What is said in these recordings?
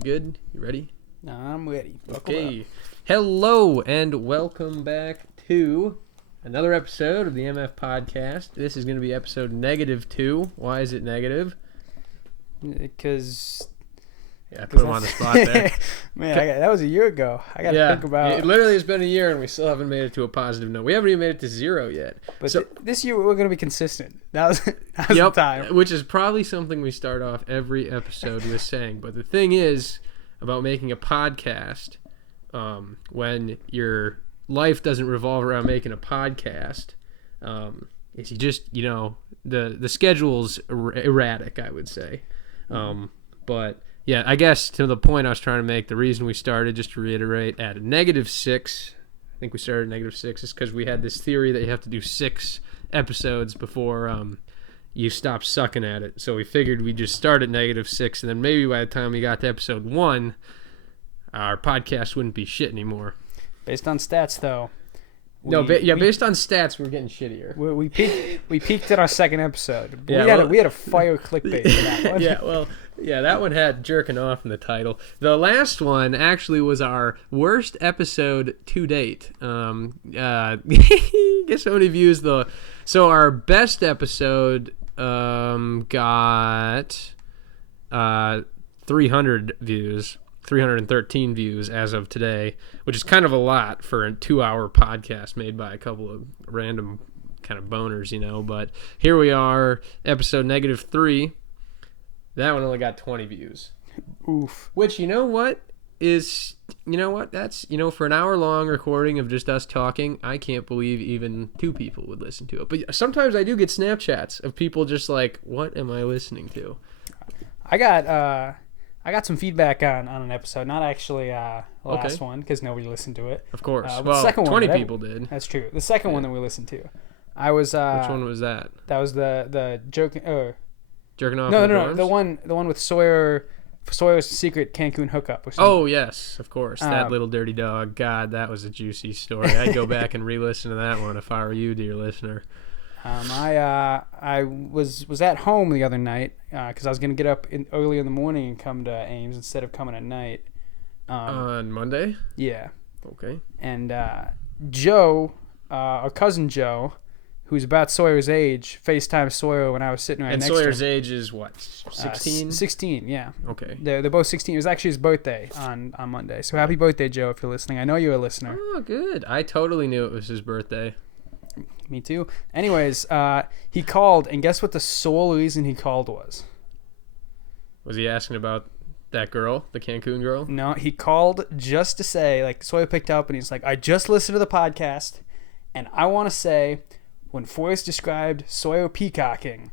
good? You ready? I'm ready. Okay. Hello and welcome back to another episode of the MF podcast. This is going to be episode -2. Why is it negative? Because... Yeah, I put him on the spot there. Man, that was a year ago. I got to think about... It literally has been a year and we still haven't made it to a positive note. We haven't even made it to 0 yet. But this year we're going to be consistent. That was the time. Which is probably something we start off every episode with saying. But the thing is about making a podcast, when your life doesn't revolve around making a podcast, is you just, the schedule's erratic, I would say. But... yeah, I guess to the point I was trying to make, the reason we started, just to reiterate, at a -6, I think we started at -6, is because we had this theory that you have to do 6 episodes before you stop sucking at it. So we figured we'd just start at -6, and then maybe by the time we got to episode 1, our podcast wouldn't be shit anymore. Based on stats, though. Based on stats, we're getting shittier. We peaked at our second episode. We had a fire clickbait for that one. That one had jerking off in the title. The last one actually was our worst episode to date. Guess how many views though? So our best episode got 300 views. 313 views as of today, which is kind of a lot for a 2-hour podcast made by a couple of random kind of boners, But here we are, episode -3. That one only got 20 views. Oof. Which, that's, for an hour-long recording of just us talking, I can't believe even 2 people would listen to it. But sometimes I do get Snapchats of people just like, what am I listening to? I got some feedback on an episode, not actually the last one, because nobody listened to it. Of course. The second 20 one, people did. That's true. The second one that we listened to. I was... which one was that? That was the joking... jerking off No, dorms? the one with Sawyer's secret Cancun hookup. Or something. Oh, yes, of course. That little dirty dog. God, that was a juicy story. I'd go back and re-listen to that one if I were you, dear listener. I was at home the other night because I was going to get up early in the morning and come to Ames instead of coming at night. On Monday? Yeah. Okay. And Joe, our cousin Joe, who's about Sawyer's age, FaceTimed Sawyer when I was sitting right next to him. And Sawyer's age is what, 16? 16, yeah. Okay. They're both 16. It was actually his birthday on Monday. So happy birthday, Joe, if you're listening. I know you're a listener. Oh, good. I totally knew it was his birthday. Me too. Anyways, he called, and guess what the sole reason he called was? Was he asking about that girl, the Cancun girl? No, he called just to say, like, Sawyer picked up, and he's like, I just listened to the podcast, and I want to say, when Forrest described Sawyer peacocking,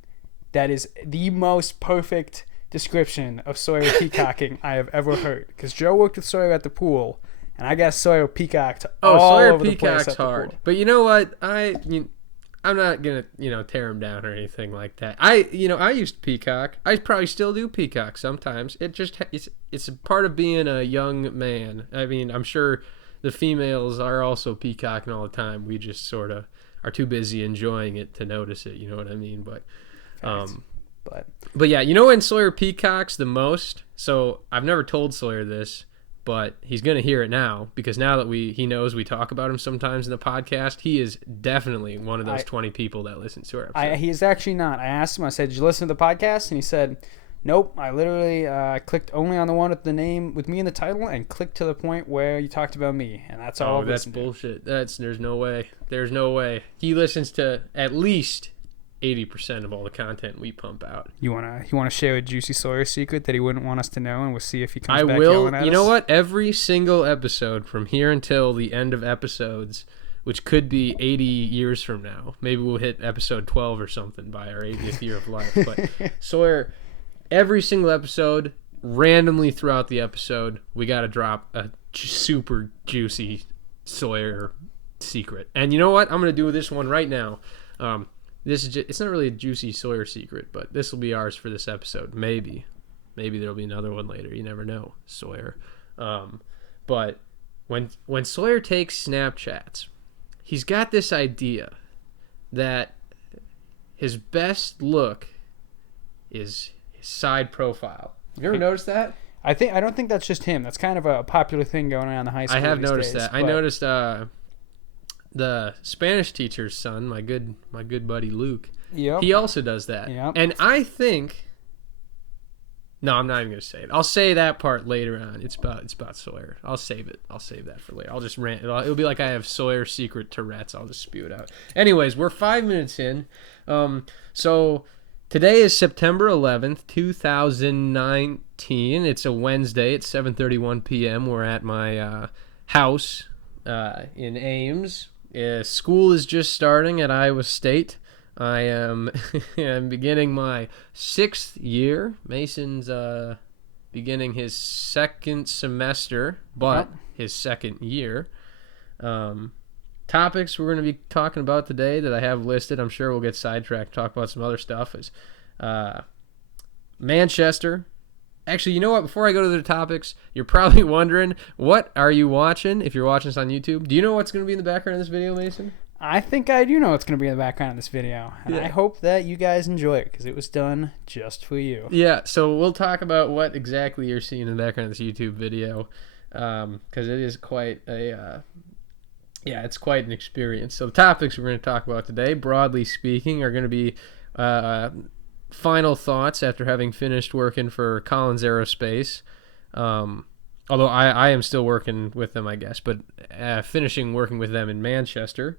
that is the most perfect description of Sawyer peacocking I have ever heard. Because Joe worked with Sawyer at the pool, and I guess Sawyer peacocked all over the place at the hard. pool. But you know what? I'm not gonna tear him down or anything like that. I used to peacock. I probably still do peacock sometimes. It's a part of being a young man. I mean, I'm sure the females are also peacocking all the time. We just sort of are too busy enjoying it to notice it. You know what I mean? But yeah, when Sawyer peacocks the most. So I've never told Sawyer this, but he's going to hear it now because now that he knows we talk about him sometimes in the podcast, he is definitely one of those 20 people that listens to our episode. He is actually not. I asked him, I said, did you listen to the podcast? And he said, nope. I literally clicked only on the one with the name, with me in the title, and clicked to the point where you talked about me. And that's all I've listened to. Oh, that's bullshit. There's no way. There's no way. He listens to at least 80% of all the content we pump out. You wanna share a juicy Sawyer secret that he wouldn't want us to know, and we'll see if he comes back yelling at us? You know what? Every single episode from here until the end of episodes, which could be 80 years from now. Maybe we'll hit episode 12 or something by our 80th year of life. But Sawyer, every single episode, randomly throughout the episode, we got to drop a super juicy Sawyer secret. And you know what? I'm going to do this one right now. It's not really a juicy Sawyer secret, but this will be ours for this episode. Maybe there'll be another one later. You never know, Sawyer. But when Sawyer takes Snapchats, he's got this idea that his best look is his side profile. Have you ever noticed that? I don't think that's just him. That's kind of a popular thing going on in the high school. I have these noticed days, that. I noticed the Spanish teacher's son, my good buddy Luke. Yep. He also does that. Yep. And I think. No, I'm not even gonna say it. I'll say that part later on. It's about Sawyer. I'll save it. I'll save that for later. I'll just rant. It'll be like I have Sawyer's secret Tourette's. I'll just spew it out. Anyways, we're 5 minutes in. So today is September 11th, 2019. It's a Wednesday. It's 7:31 p.m. We're at my house in Ames. School is just starting at Iowa State. I am I'm beginning my 6th year. Mason's beginning his 2nd semester, but his 2nd year. Topics we're going to be talking about today that I have listed. I'm sure we'll get sidetracked, talk about some other stuff. Is Manchester. Actually, you know what? Before I go to the topics, you're probably wondering, what are you watching if you're watching this on YouTube? Do you know what's going to be in the background of this video, Mason? I think I do know what's going to be in the background of this video. And I hope that you guys enjoy it because it was done just for you. Yeah, so we'll talk about what exactly you're seeing in the background of this YouTube video because it is quite a... it's quite an experience. So the topics we're going to talk about today, broadly speaking, are going to be final thoughts after having finished working for Collins Aerospace. Although I am still working with them, I guess, but finishing working with them in Manchester.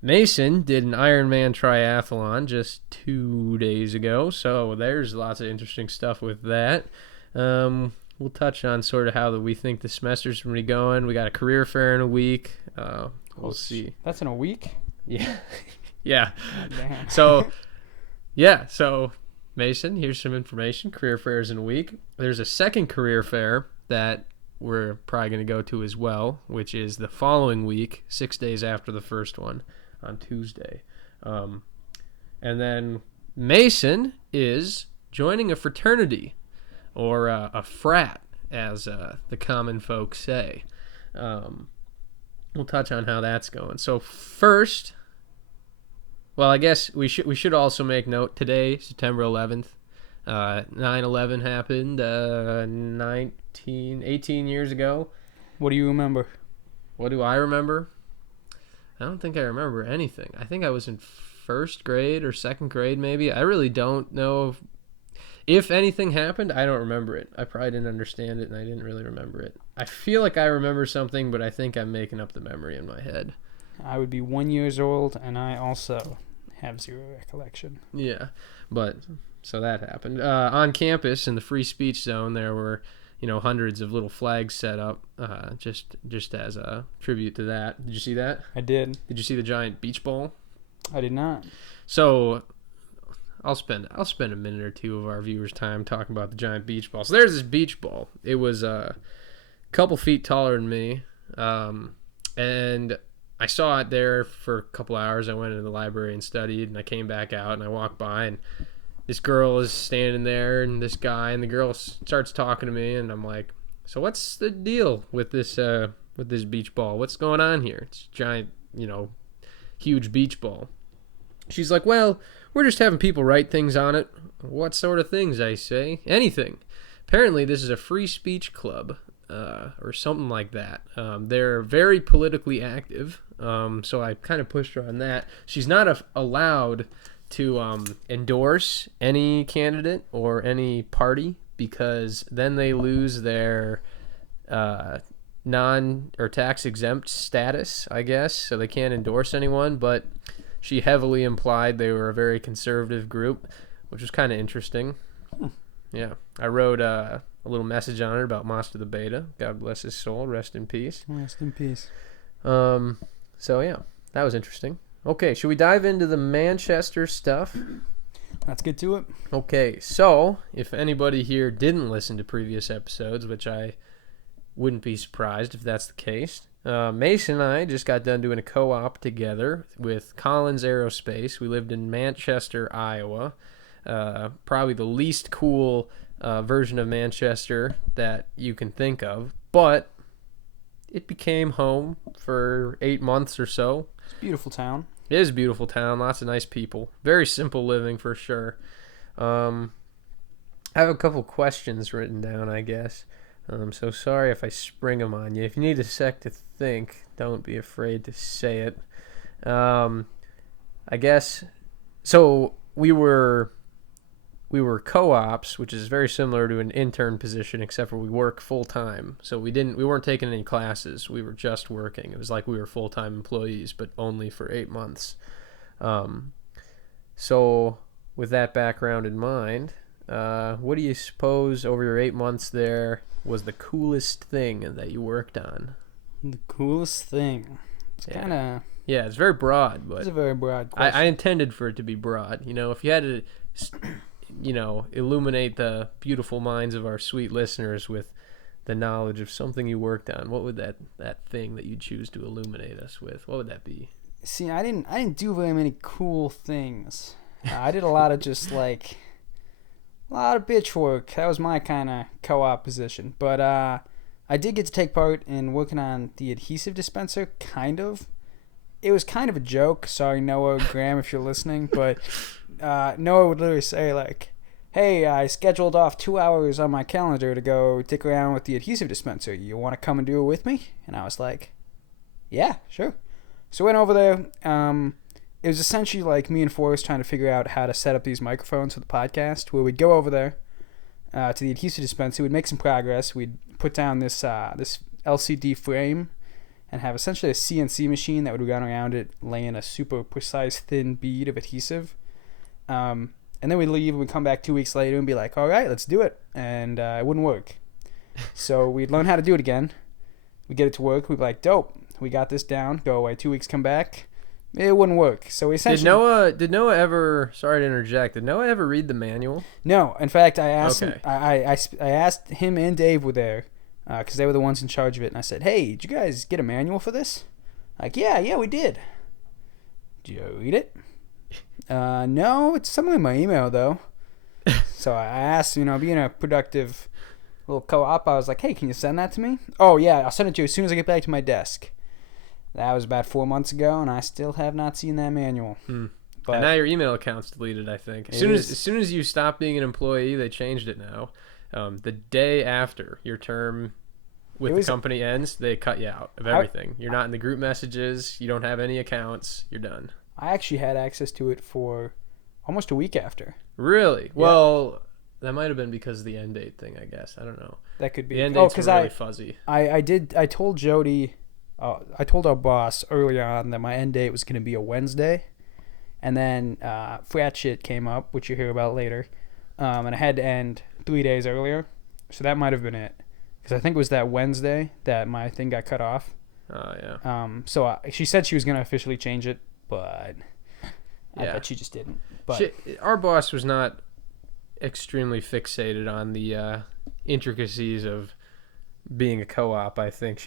Mason did an Ironman triathlon just 2 days ago, so there's lots of interesting stuff with that. We'll touch on sort of how we think the semester's going to be going. We got a career fair in a week. We'll see. That's in a week? Yeah. Yeah. Damn. So Mason, here's some information. Career fairs in a week. There's a second career fair that we're probably going to go to as well, which is the following week, 6 days after the first one, on Tuesday. And then Mason is joining a fraternity, or a frat, as the common folks say. We'll touch on how that's going. So first, well, I guess we should also make note today, September 11th, 9/11 happened 18 years ago. What do you remember? What do I remember? I don't think I remember anything. I think I was in first grade or second grade maybe. I really don't know if anything happened. I don't remember it. I probably didn't understand it and I didn't really remember it. I feel like I remember something, but I think I'm making up the memory in my head. I would be 1 year old, and I also have zero recollection. Yeah, but so that happened. On campus in the free speech zone, there were, hundreds of little flags set up, just as a tribute to that. Did you see that? I did. Did you see the giant beach ball? I did not. So I'll spend a minute or two of our viewers' time talking about the giant beach ball. So there's this beach ball. It was a couple feet taller than me, and I saw it there for a couple hours. I went into the library and studied, and I came back out, and I walked by, and this girl is standing there, and this guy, and the girl starts talking to me, and I'm like, so what's the deal with this beach ball? What's going on here? It's a giant, huge beach ball. She's like, well, we're just having people write things on it. What sort of things, I say? Anything. Apparently, this is a free speech club. Or something like that. They're very politically active, so I kind of pushed her on that. She's not allowed to endorse any candidate or any party because then they lose their non or tax exempt status, I guess, so they can't endorse anyone. But she heavily implied they were a very conservative group, which was kind of interesting. Yeah, I wrote a little message on it about Master the Beta. God bless his soul. Rest in peace. Rest in peace. So, yeah, that was interesting. Okay, should we dive into the Manchester stuff? Let's get to it. Okay, so if anybody here didn't listen to previous episodes, which I wouldn't be surprised if that's the case, Mason and I just got done doing a co-op together with Collins Aerospace. We lived in Manchester, Iowa. Probably the least cool version of Manchester that you can think of, but it became home for 8 months or so. It's a beautiful town. It is a beautiful town, lots of nice people, very simple living for sure. I have a couple questions written down, I guess. So sorry if I spring them on you. If you need a sec to think, don't be afraid to say it. I guess so. We were co-ops, which is very similar to an intern position, except for we work full time. So we weren't taking any classes. We were just working. It was like we were full-time employees, but only for 8 months. So with that background in mind, what do you suppose over your 8 months there was the coolest thing that you worked on? The coolest thing. It's kind of... Yeah, it's very broad, but... It's a very broad question. I intended for it to be broad. If you had to, illuminate the beautiful minds of our sweet listeners with the knowledge of something you worked on, what would that thing that you choose to illuminate us with, what would that be? See, I didn't do very many cool things. I did a lot of just like... A lot of bitch work. That was my kind of co-op position. But I did get to take part in working on the adhesive dispenser, kind of. It was kind of a joke. Sorry, Noah, Graham, if you're listening. But Noah would literally say, like, hey, I scheduled off 2 hours on my calendar to go dick around with the adhesive dispenser. You want to come and do it with me? And I was like, yeah, sure. So I went over there. It was essentially like me and Forrest trying to figure out how to set up these microphones for the podcast, where we'd go over there to the adhesive dispenser. We'd make some progress. We'd put down this LCD frame and have essentially a CNC machine that would run around it, laying a super precise thin bead of adhesive. And then we'd leave and we'd come back 2 weeks later and be like, all right, let's do it. And it wouldn't work. So we'd learn how to do it again. We'd get it to work. We'd be like, dope, we got this down. Go away 2 weeks, come back. It wouldn't work. So we essentially... Did Noah ever... Sorry to interject. Did Noah ever read the manual? No. In fact, I asked him, I asked him and Dave were there because they were the ones in charge of it. And I said, hey, did you guys get a manual for this? Like, yeah, we did. Did you read it? No, it's somewhere in my email, though. So I asked, being a productive little co-op, I was like, hey, can you send that to me? Oh, yeah, I'll send it to you as soon as I get back to my desk. That was about 4 months ago, and I still have not seen that manual. But and now your email account's deleted, I think. As soon as you stop being an employee, they changed it now. The day after your term with the company ends, they cut you out of everything. You're not in the group messages. You don't have any accounts. You're done. I actually had access to it for almost a week after. Really? Yeah. Well, that might have been because of the end date thing, I guess. I don't know. That could be. The end dates were really fuzzy. I told Jody... I told our boss early on that my end date was going to be a Wednesday, and then frat shit came up, which you hear about later, and I had to end 3 days earlier, so that might have been it, because I think it was that Wednesday that my thing got cut off. Oh, yeah. So she said she was going to officially change it, but I bet she just didn't. But our boss was not extremely fixated on the intricacies of being a co-op, I think.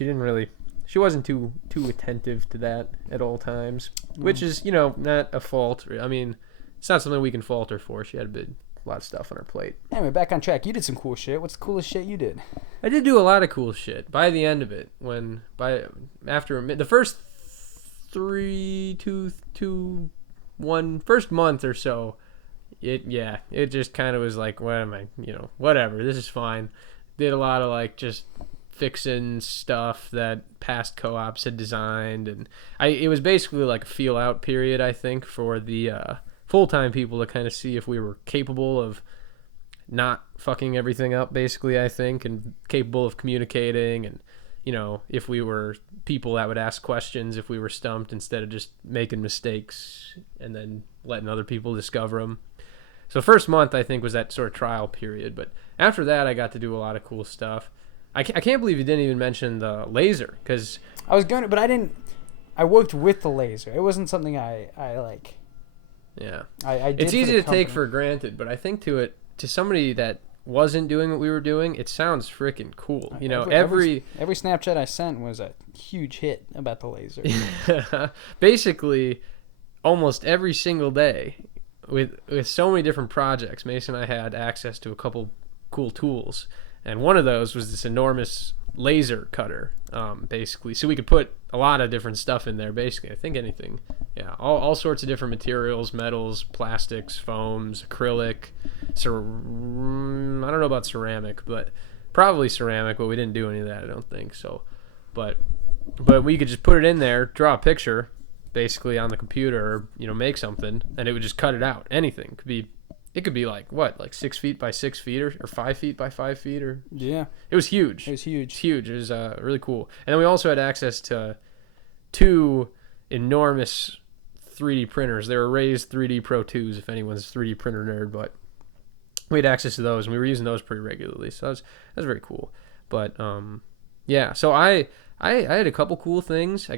She wasn't too attentive to that at all times, which is, not a fault. I mean, it's not something we can fault her for. She had a lot of stuff on her plate. Anyway, back on track. You did some cool shit. What's the coolest shit you did? I did do a lot of cool shit. By the end of it, after the first first month or so, it just kind of was like, what am I, whatever. This is fine. Did a lot of just fixing stuff that past co-ops had designed, and it was basically like a feel out period, I think, for the full-time people to kind of see if we were capable of not fucking everything up, basically, I think, and capable of communicating, and if we were people that would ask questions if we were stumped instead of just making mistakes and then letting other people discover them. So first month, I think, was that sort of trial period, but after that I got to do a lot of cool stuff. I can't believe you didn't even mention the laser, because I was going to, but I didn't. I worked with the laser. It wasn't something I like. Yeah, I did. It's easy to take for granted, but I think to somebody that wasn't doing what we were doing, it sounds freaking cool. Every Snapchat I sent was a huge hit about the laser. Basically, almost every single day, with so many different projects, Mason and I had access to a couple cool tools. And one of those was this enormous laser cutter, basically. So we could put a lot of different stuff in there, basically. I think anything. Yeah, all sorts of different materials, metals, plastics, foams, acrylic. I don't know about ceramic, but probably ceramic, but we didn't do any of that, I don't think. So, but we could just put it in there, draw a picture, basically on the computer, or, make something, and it would just cut it out. Anything. It could be like 6 feet by 6 feet or 5 feet by 5 feet or yeah. It was huge. It was huge. It's huge. It was really cool. And then we also had access to 2 enormous 3D printers. They were Ray's 3D Pro 2s, if anyone's a 3D printer nerd, but we had access to those, and we were using those pretty regularly. So that was very cool. But yeah. So I had a couple cool things.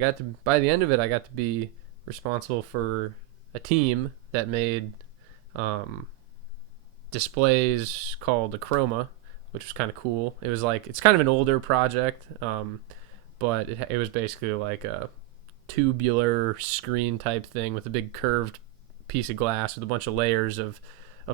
By the end of it, I got to be responsible for a team that made displays called the Chroma, which was kind of cool. It was it's kind of an older project, but it was basically like a tubular screen type thing with a big curved piece of glass with a bunch of layers of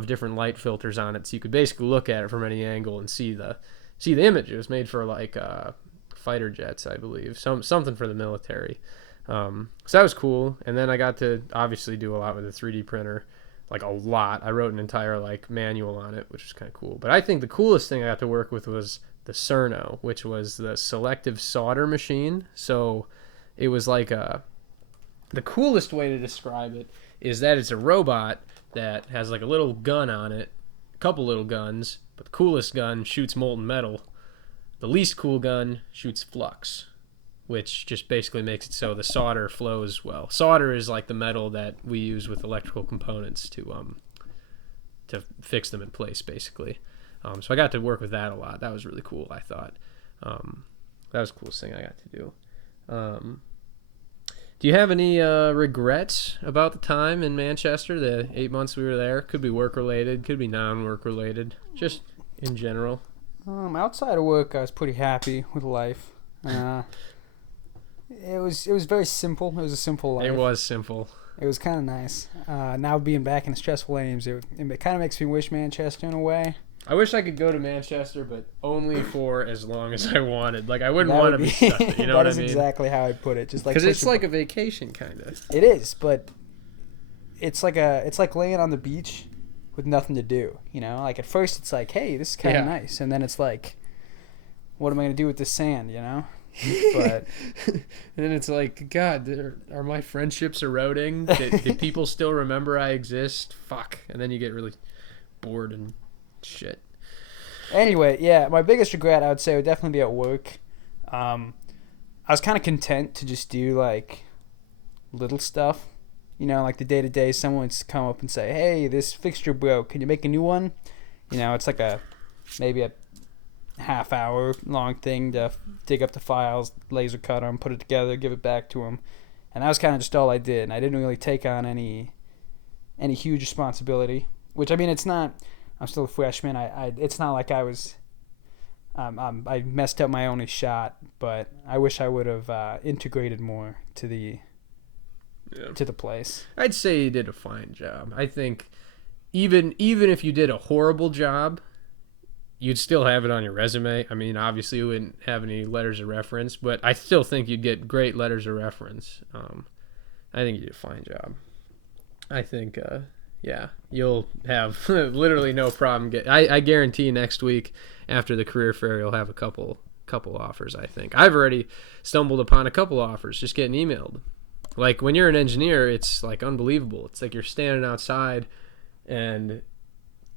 different light filters on it, so you could basically look at it from any angle and see the image. It was made for fighter jets, I believe, something for the military. So that was cool. And then I got to obviously do a lot with the 3D printer, a lot. I wrote an entire manual on it, which was kind of cool. But I think the coolest thing I got to work with was the Cerno, which was the selective solder machine. So it was the coolest way to describe it is that it's a robot that has a little gun on it, a couple little guns, but the coolest gun shoots molten metal. The least cool gun shoots flux, which just basically makes it so the solder flows well. Solder is the metal that we use with electrical components to fix them in place, basically. So I got to work with that a lot. That was really cool, I thought. That was the coolest thing I got to do. Do you have any regrets about the time in Manchester, the 8 months we were there? Could be work-related, could be non-work related, just in general. Outside of work, I was pretty happy with life. It was very simple. It was a simple life. It was simple. It was kind of nice. Now being back in the stressful aims, it kind of makes me wish Manchester in a way. I wish I could go to Manchester, but only for as long as I wanted. I wouldn't want to be stuck there, you know what I mean? That is exactly how I'd put it. Just because it's like a vacation, kind of. It is, but it's like laying on the beach with nothing to do. At first it's hey, this is kind of nice, and then it's what am I gonna do with this sand? But and then it's God, are my friendships eroding? Do people still remember I exist? Fuck. And then you get really bored and shit. Anyway, yeah, my biggest regret, I would say, would definitely be at work. I was kind of content to just do little stuff, the day-to-day. Someone would come up and say, hey, this fixture broke, can you make a new one? It's maybe a half-hour long thing to dig up the files, laser cut them, put it together, give it back to them. And that was kind of just all I did. And I didn't really take on any huge responsibility, which, it's not. I'm still a freshman. It's not like I was. I messed up my only shot, but I wish I would have integrated more to the place. I'd say you did a fine job. I think even if you did a horrible job, you'd still have it on your resume. Obviously you wouldn't have any letters of reference, but I still think you'd get great letters of reference. I think you did a fine job. I think. Yeah, you'll have literally no problem. I guarantee next week after the career fair, you'll have a couple offers, I think. I've already stumbled upon a couple offers just getting emailed. When you're an engineer, it's unbelievable. It's you're standing outside and,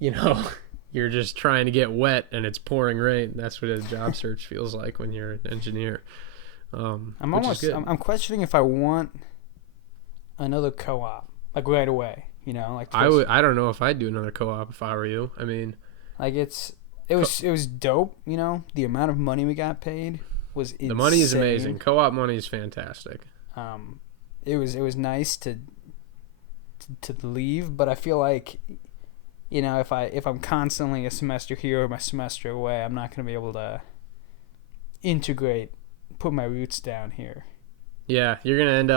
you're just trying to get wet and it's pouring rain. That's what a job search feels like when you're an engineer. I'm questioning if I want another co-op, right away. I don't know if I'd do another co-op if I were you. It was dope. The amount of money we got paid was insane. The money is amazing. Co-op money is fantastic. It was nice to leave, but I feel if I'm constantly a semester here or a semester away, I'm not gonna be able to put my roots down here. Yeah, you're gonna end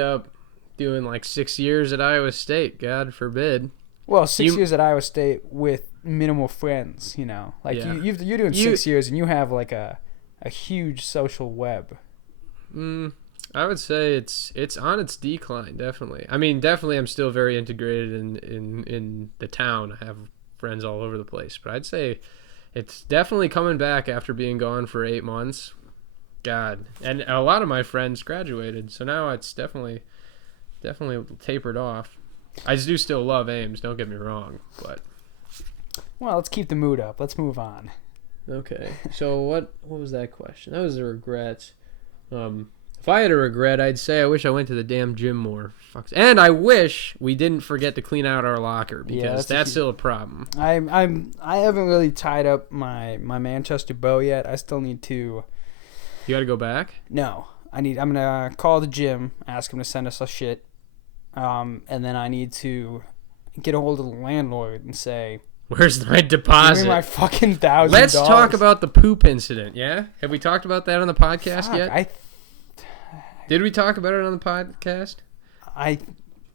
up doing 6 years at Iowa State, God forbid. Well, 6 years at Iowa State with minimal friends, you know. Like, Yeah. you're doing 6 years, and you have, like, a huge social web. I would say it's on its decline, definitely. I mean, definitely I'm still very integrated in the town. I have friends all over the place. But I'd say it's definitely coming back after being gone for 8 months. God. And a lot of my friends graduated, so now it's definitely tapered off. I do still love Ames, don't get me wrong, but... Well, let's keep the mood up. Let's move on. Okay. So what was that question? That was a regret. If I had a regret, I'd say I wish I went to the damn gym more. And I wish we didn't forget to clean out our locker, because that's still a problem. I haven't really tied up my Manchester bow yet. I still need to... You got to go back? No. I'm going to call the gym, ask them to send us a shit. And then I need to get a hold of the landlord and say, where's my deposit? Give me my fucking $1,000. Let's talk about the poop incident, yeah? Have we talked about that on the podcast yet? Did we talk about it on the podcast?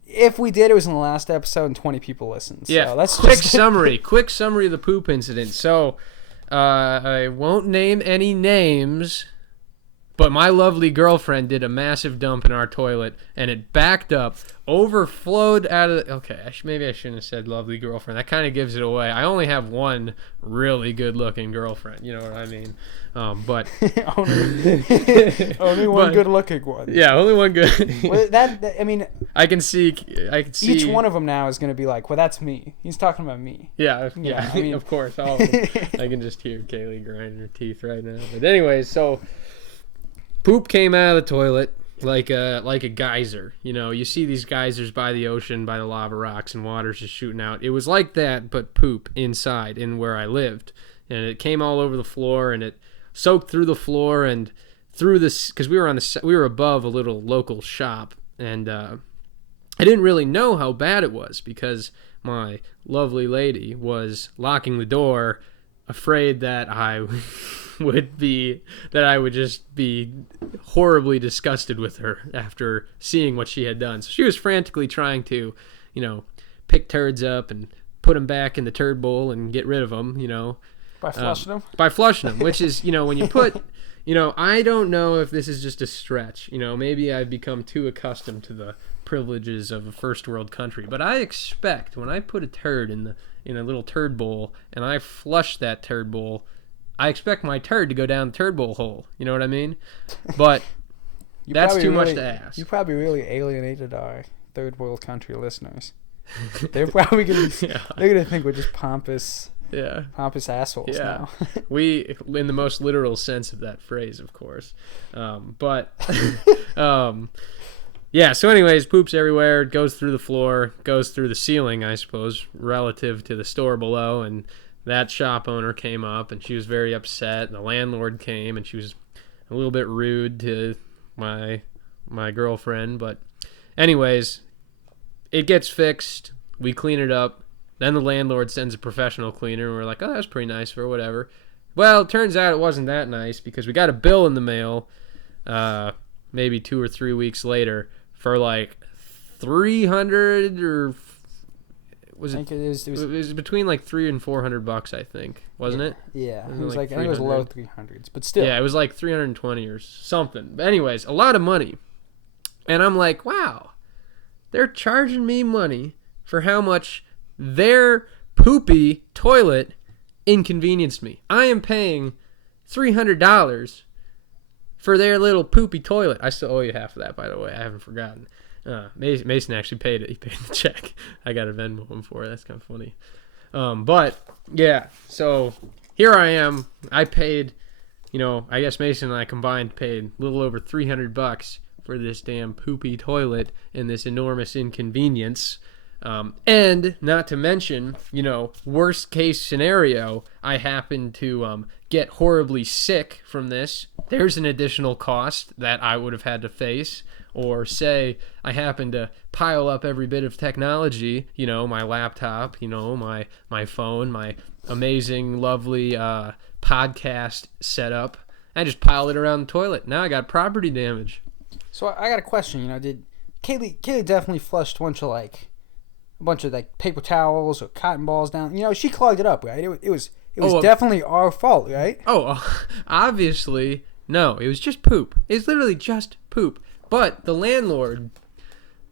If we did, it was in the last episode and 20 people listened. So yeah, let's quick summary of the poop incident. So, I won't name any names, but my lovely girlfriend did a massive dump in our toilet, and it backed up, overflowed out of... Okay, maybe I shouldn't have said lovely girlfriend. That kind of gives it away. I only have one really good-looking girlfriend. You know what I mean? But only one good-looking one. Yeah, only one good. Well, I mean, I can see. Each one of them now is going to be like, well, that's me. He's talking about me. Yeah. I mean, of course, all of them. I can just hear Kaylee grinding her teeth right now. But anyways, so poop came out of the toilet like a geyser. You know, you see these geysers by the ocean, by the lava rocks, and water's just shooting out. It was like that, but poop inside in where I lived, and it came all over the floor, and it soaked through the floor and through this, because we were above a little local shop, and I didn't really know how bad it was because my lovely lady was locking the door, afraid that I would just be horribly disgusted with her after seeing what she had done. So she was frantically trying to, you know, pick turds up and put them back in the turd bowl and get rid of them, you know. By flushing them? By flushing them, which is, you know, when you put, you know, I don't know if this is just a stretch. You know, maybe I've become too accustomed to the privileges of a first world country. But I expect when I put a turd in a little turd bowl and I flush that turd bowl, I expect my turd to go down the turd bowl hole. You know what I mean? But that's too much to ask. You probably really alienated our third world country listeners. They're probably going to they're going to think we're just pompous assholes now. We, in the most literal sense of that phrase, of course. Yeah, so anyways, poops everywhere, goes through the floor, goes through the ceiling, I suppose, relative to the store below, and that shop owner came up, and she was very upset, and the landlord came, and she was a little bit rude to my girlfriend, but anyways, it gets fixed, we clean it up, then the landlord sends a professional cleaner, and we're like, oh, that's pretty nice or whatever. Well, it turns out it wasn't that nice, because we got a bill in the mail, maybe 2 or 3 weeks later, for like 300 or was it? It was between like $300 and $400, I think, wasn't it? Yeah, it was like I think it was low 300s, but still. Yeah, it was like 320 or something. But anyways, a lot of money, and I'm like, wow, they're charging me money for how much their poopy toilet inconvenienced me. I am paying $300 for their little poopy toilet. I still owe you half of that, by the way. I haven't forgotten. Mason actually paid it. He paid the check. I got a Venmo him for it. That's kind of funny. But, yeah. So, here I am. I paid, you know, I guess Mason and I combined paid a little over $300 for this damn poopy toilet and this enormous inconvenience. And not to mention, you know, worst case scenario, I happen to get horribly sick from this. There's an additional cost that I would have had to face. Or say I happen to pile up every bit of technology, you know, my laptop, you know, my phone, my amazing, lovely podcast setup. I just piled it around the toilet. Now I got property damage. So I got a question. You know, did Kaylee definitely flushed a bunch of like a bunch of like paper towels or cotton balls down. You know, she clogged it up, right? It was Oh, definitely our fault, right? Oh, obviously, no. It was just poop. It's literally just poop. But the landlord...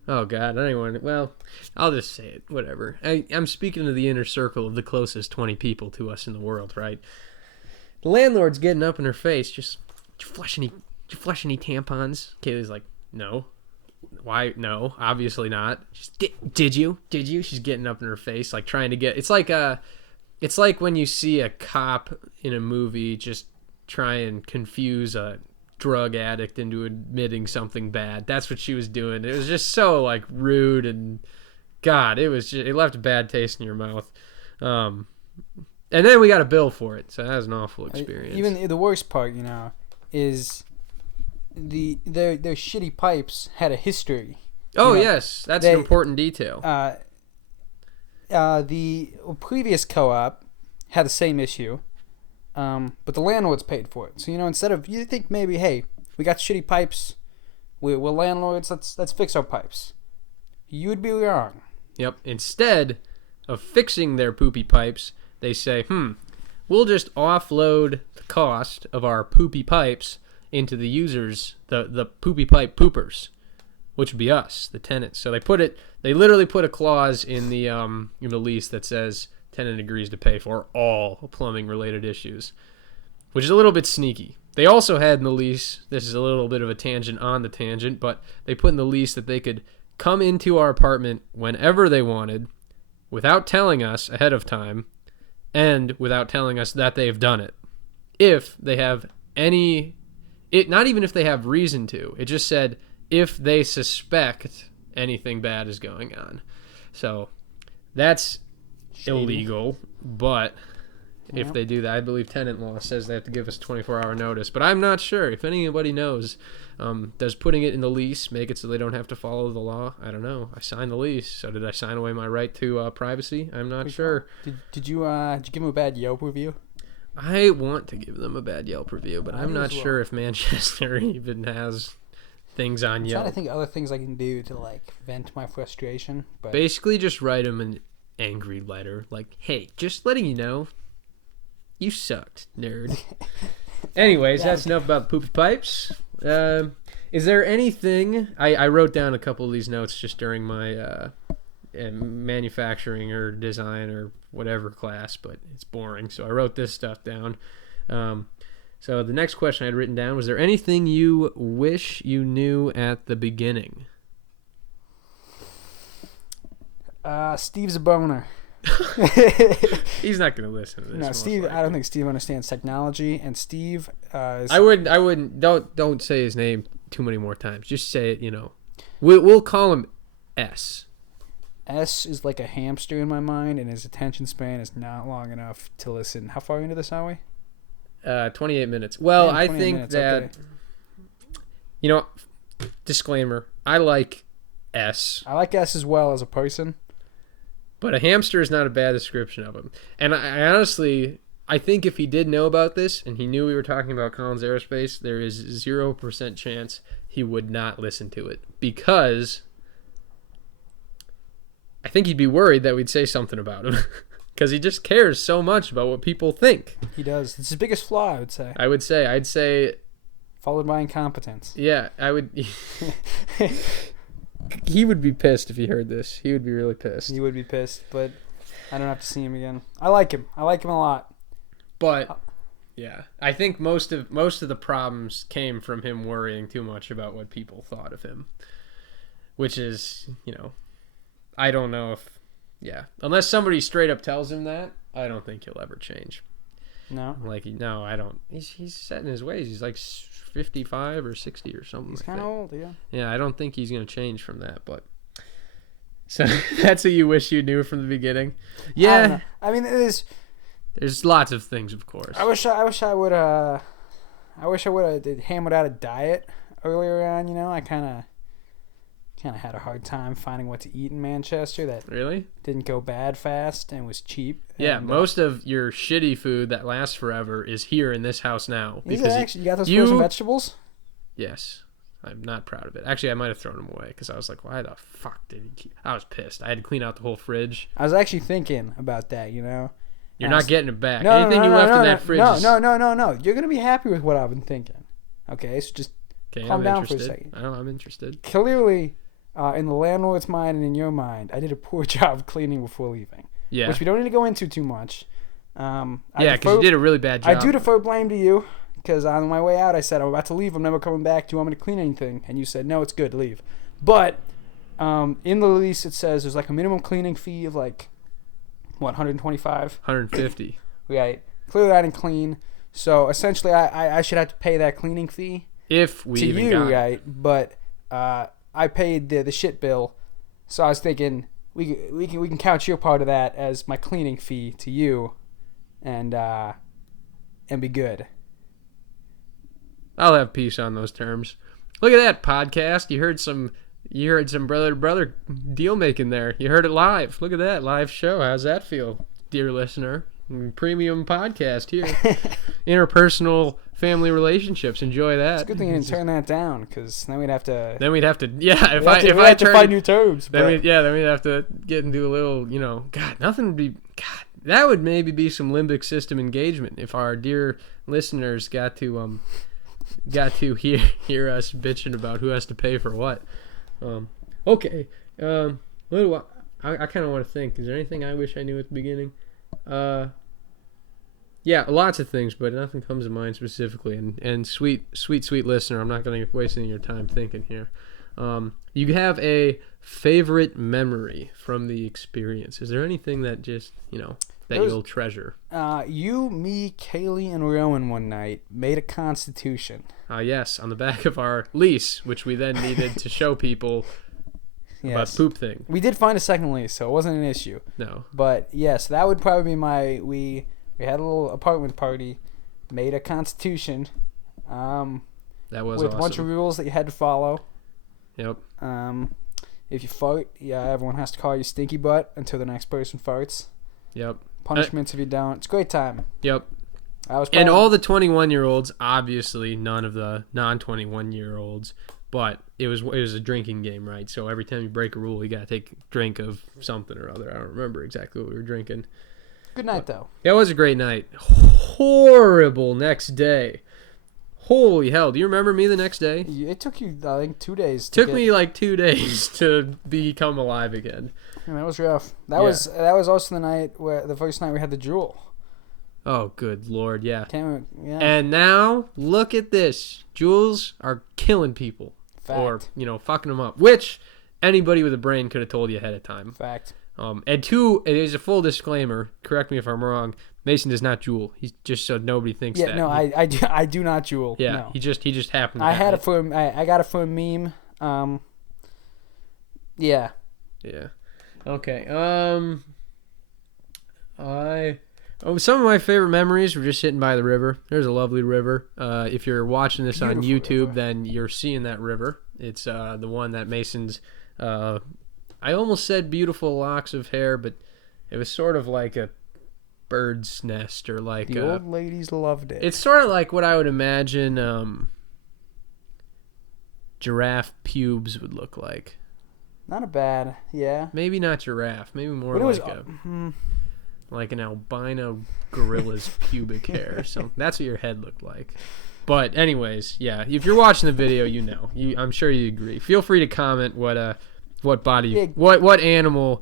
Oh, God, I don't even want to... Well, I'll just say it. Whatever. I'm speaking to the inner circle of the closest 20 people to us in the world, right? The landlord's getting up in her face, just... Did you flush any tampons? Kaylee's like, no. Why? No, obviously not. Did you? She's getting up in her face, like trying to get... It's like when you see a cop in a movie just try and confuse a drug addict into admitting something bad. That's what she was doing. It was just so like rude, and God, it left a bad taste in your mouth. And then we got a bill for it, so that was an awful experience. Even the worst part, you know, is their shitty pipes had a history. Oh, you know, yes, that's an important detail. The previous co-op had the same issue, but the landlords paid for it. So, you know, instead of, you think maybe, hey, we got shitty pipes, we're landlords, let's fix our pipes. You'd be wrong. Yep. Instead of fixing their poopy pipes, they say, we'll just offload the cost of our poopy pipes into the users, the poopy pipe poopers, which would be us, the tenants. So they literally put a clause in the lease that says tenant agrees to pay for all plumbing related issues, which is a little bit sneaky. They also had in the lease, this is a little bit of a tangent on the tangent, but they put in the lease that they could come into our apartment whenever they wanted without telling us ahead of time and without telling us that they've done it. If they have not even if they have reason to, it just said if they suspect anything bad is going on. So that's shady. Illegal, but if they do that, I believe tenant law says they have to give us 24-hour notice, but I'm not sure. If anybody knows, does putting it in the lease make it so they don't have to follow the law? I don't know. I signed the lease, so did I sign away my right to privacy? I'm not sure. Did you give them a bad Yelp review? I want to give them a bad Yelp review, but I'm not sure if Manchester even has things on Yelp. I'm trying to think of other things I can do to like vent my frustration. But basically, just write them an angry letter, like, "Hey, just letting you know, you sucked, nerd." Anyways, that's enough about the poopy pipes. Is there anything... I wrote down a couple of these notes just during my manufacturing or design or whatever class, but it's boring, so I wrote this stuff down. So the next question I had written down, was there anything you wish you knew at the beginning? Steve's a boner. He's not going to listen to this. No, Steve. I don't think Steve understands technology, and Steve. I wouldn't. Don't say his name too many more times. Just say it. You know, we'll call him S. S is like a hamster in my mind, and his attention span is not long enough to listen. How far into this are we? 28 minutes. Well, I think minutes, that okay. You know, disclaimer. I like S. I like S as well as a person. But a hamster is not a bad description of him. And I honestly, I think if he did know about this and he knew we were talking about Collins Aerospace, there is 0% chance he would not listen to it. Because I think he'd be worried that we'd say something about him. Because he just cares so much about what people think. He does. It's his biggest flaw, I would say. I'd say... Followed by incompetence. Yeah, I would... He would be pissed if he heard this. He would be really pissed. He would be pissed, but I don't have to see him again. I like him. I like him a lot. But yeah, I think most of the problems came from him worrying too much about what people thought of him, which is, you know, I don't know if unless somebody straight up tells him that, I don't think he'll ever change. No. No, I don't. He's set in his ways. He's like 55 or 60 or something. He's kind of old, yeah. Yeah, I don't think he's going to change from that, but... So, that's what you wish you knew from the beginning? Yeah. I mean, it is... There's lots of things, of course. I wish I would have hammered out a diet earlier on, you know? I kind of had a hard time finding what to eat in Manchester that really didn't go bad fast and was cheap. Yeah, and, most of your shitty food that lasts forever is here in this house now. Is it actually? You got those frozen vegetables? Yes. I'm not proud of it. Actually, I might have thrown them away because I was like, why the fuck did he keep... I was pissed. I had to clean out the whole fridge. I was actually thinking about that, you know. You're not getting it back. No, Anything you left in that fridge is... No. You're going to be happy with what I've been thinking. Okay, so just calm down for a second. I know, I'm interested. Clearly, in the landlord's mind and in your mind, I did a poor job cleaning before leaving. Yeah. Which we don't need to go into too much. Yeah, because you did a really bad job. I do defer blame to you, because on my way out, I said, I'm about to leave. I'm never coming back. Do you want me to clean anything? And you said, no, it's good. Leave. But in the lease, it says there's like a minimum cleaning fee of like, what, 125? 150. Right. Clearly, I didn't clean. So essentially, I should have to pay that cleaning fee if we to even you, got right? But I paid the shit bill, so I was thinking we can count your part of that as my cleaning fee to you, and be good. I'll have peace on those terms. Look at that podcast. You heard some brother to brother deal making there. You heard it live. Look at that live show. How's that feel, dear listener? Premium podcast here. Interpersonal family relationships. Enjoy that. It's a good thing you didn't turn that down, because then we'd have to. Yeah. If I had to turned, find new terms. Then we'd have to get into a little. God, nothing would be. God, that would maybe be some limbic system engagement if our dear listeners got to hear us bitching about who has to pay for what. Okay. What do I kind of want to think. Is there anything I wish I knew at the beginning? Yeah, lots of things, but nothing comes to mind specifically. And sweet listener, I'm not going to waste any of your time thinking here. You have a favorite memory from the experience. Is there anything that just, that you'll treasure? You, me, Kaylee, and Rowan one night made a constitution. Yes, on the back of our lease, which we then needed to show people about poop thing. We did find a second lease, so it wasn't an issue. No. But, yes, that would probably be we had a little apartment party, made a constitution. That was with awesome. a bunch of rules that you had to follow. Yep. If you fart, everyone has to call you stinky butt until the next person farts. Yep. Punishments if you don't. It's a great time. Yep. And all the 21-year-olds, obviously none of the non-21-year-olds, but it was a drinking game, right? So every time you break a rule, you got to take a drink of something or other. I don't remember exactly what we were drinking. Good night, though. Yeah, it was a great night. Horrible next day. Holy hell. Do you remember me the next day? It took you, I think, 2 days. Took me like 2 days to become alive again. Yeah, that was rough. That was also the first night we had the Jewel. Oh, good Lord, yeah. Yeah. And now, look at this. Juuls are killing people. Fact. Or, fucking them up. Which anybody with a brain could have told you ahead of time. Fact. And two, it is a full disclaimer. Correct me if I'm wrong. Mason does not Juul. He's just so nobody thinks that. Yeah, no, I do not Juul. Yeah, no. he just happened to I got it for a meme. Yeah. Yeah. Okay. Some of my favorite memories were just sitting by the river. There's a lovely river. If you're watching this on YouTube, then you're seeing that river. It's the one that Mason's. I almost said beautiful locks of hair, but it was sort of like a bird's nest or like the old ladies loved it. It's sort of like what I would imagine giraffe pubes would look like. Not a bad, yeah. Maybe not giraffe. Maybe more like an albino gorilla's pubic hair or something. That's what your head looked like. But anyways, yeah. If you're watching the video, I'm sure you agree. Feel free to comment what body, what animal,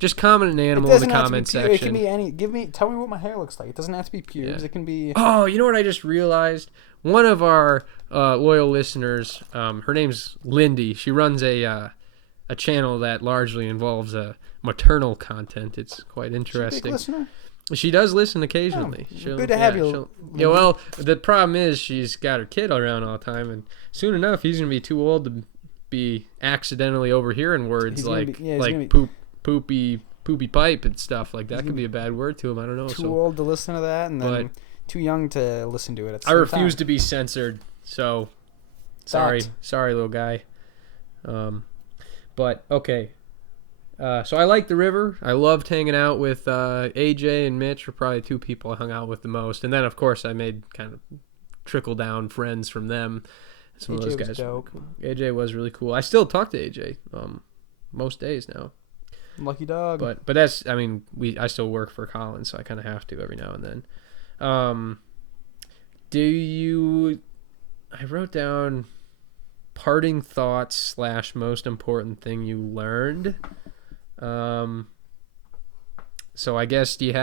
just comment an animal in the comment section. It can be tell me what my hair looks like. It doesn't have to be pubes. Yeah. It can be. Oh, you know what I just realized? One of our loyal listeners, her name's Lindy. She runs a channel that largely involves maternal content. It's quite interesting. She's a big listener? She does listen occasionally. Oh, good to have you. Yeah, well, the problem is she's got her kid around all the time, and soon enough he's gonna be too old to be accidentally overhearing words poopy pipe and stuff like that. Could be a bad word to him. I don't know. Too old to listen to that, and then too young to listen to it. I refuse to be censored. So sorry, little guy. But okay. So I like the river. I loved hanging out with AJ and Mitch were probably two people I hung out with the most. And then, of course, I made kind of trickle-down friends from them. Some of AJ those was guys. dope. Were cool. AJ was really cool. I still talk to AJ most days now. Lucky dog. But that's, I mean, I still work for Colin, so I kind of have to every now and then. I wrote down parting thoughts / most important thing you learned. So I guess do you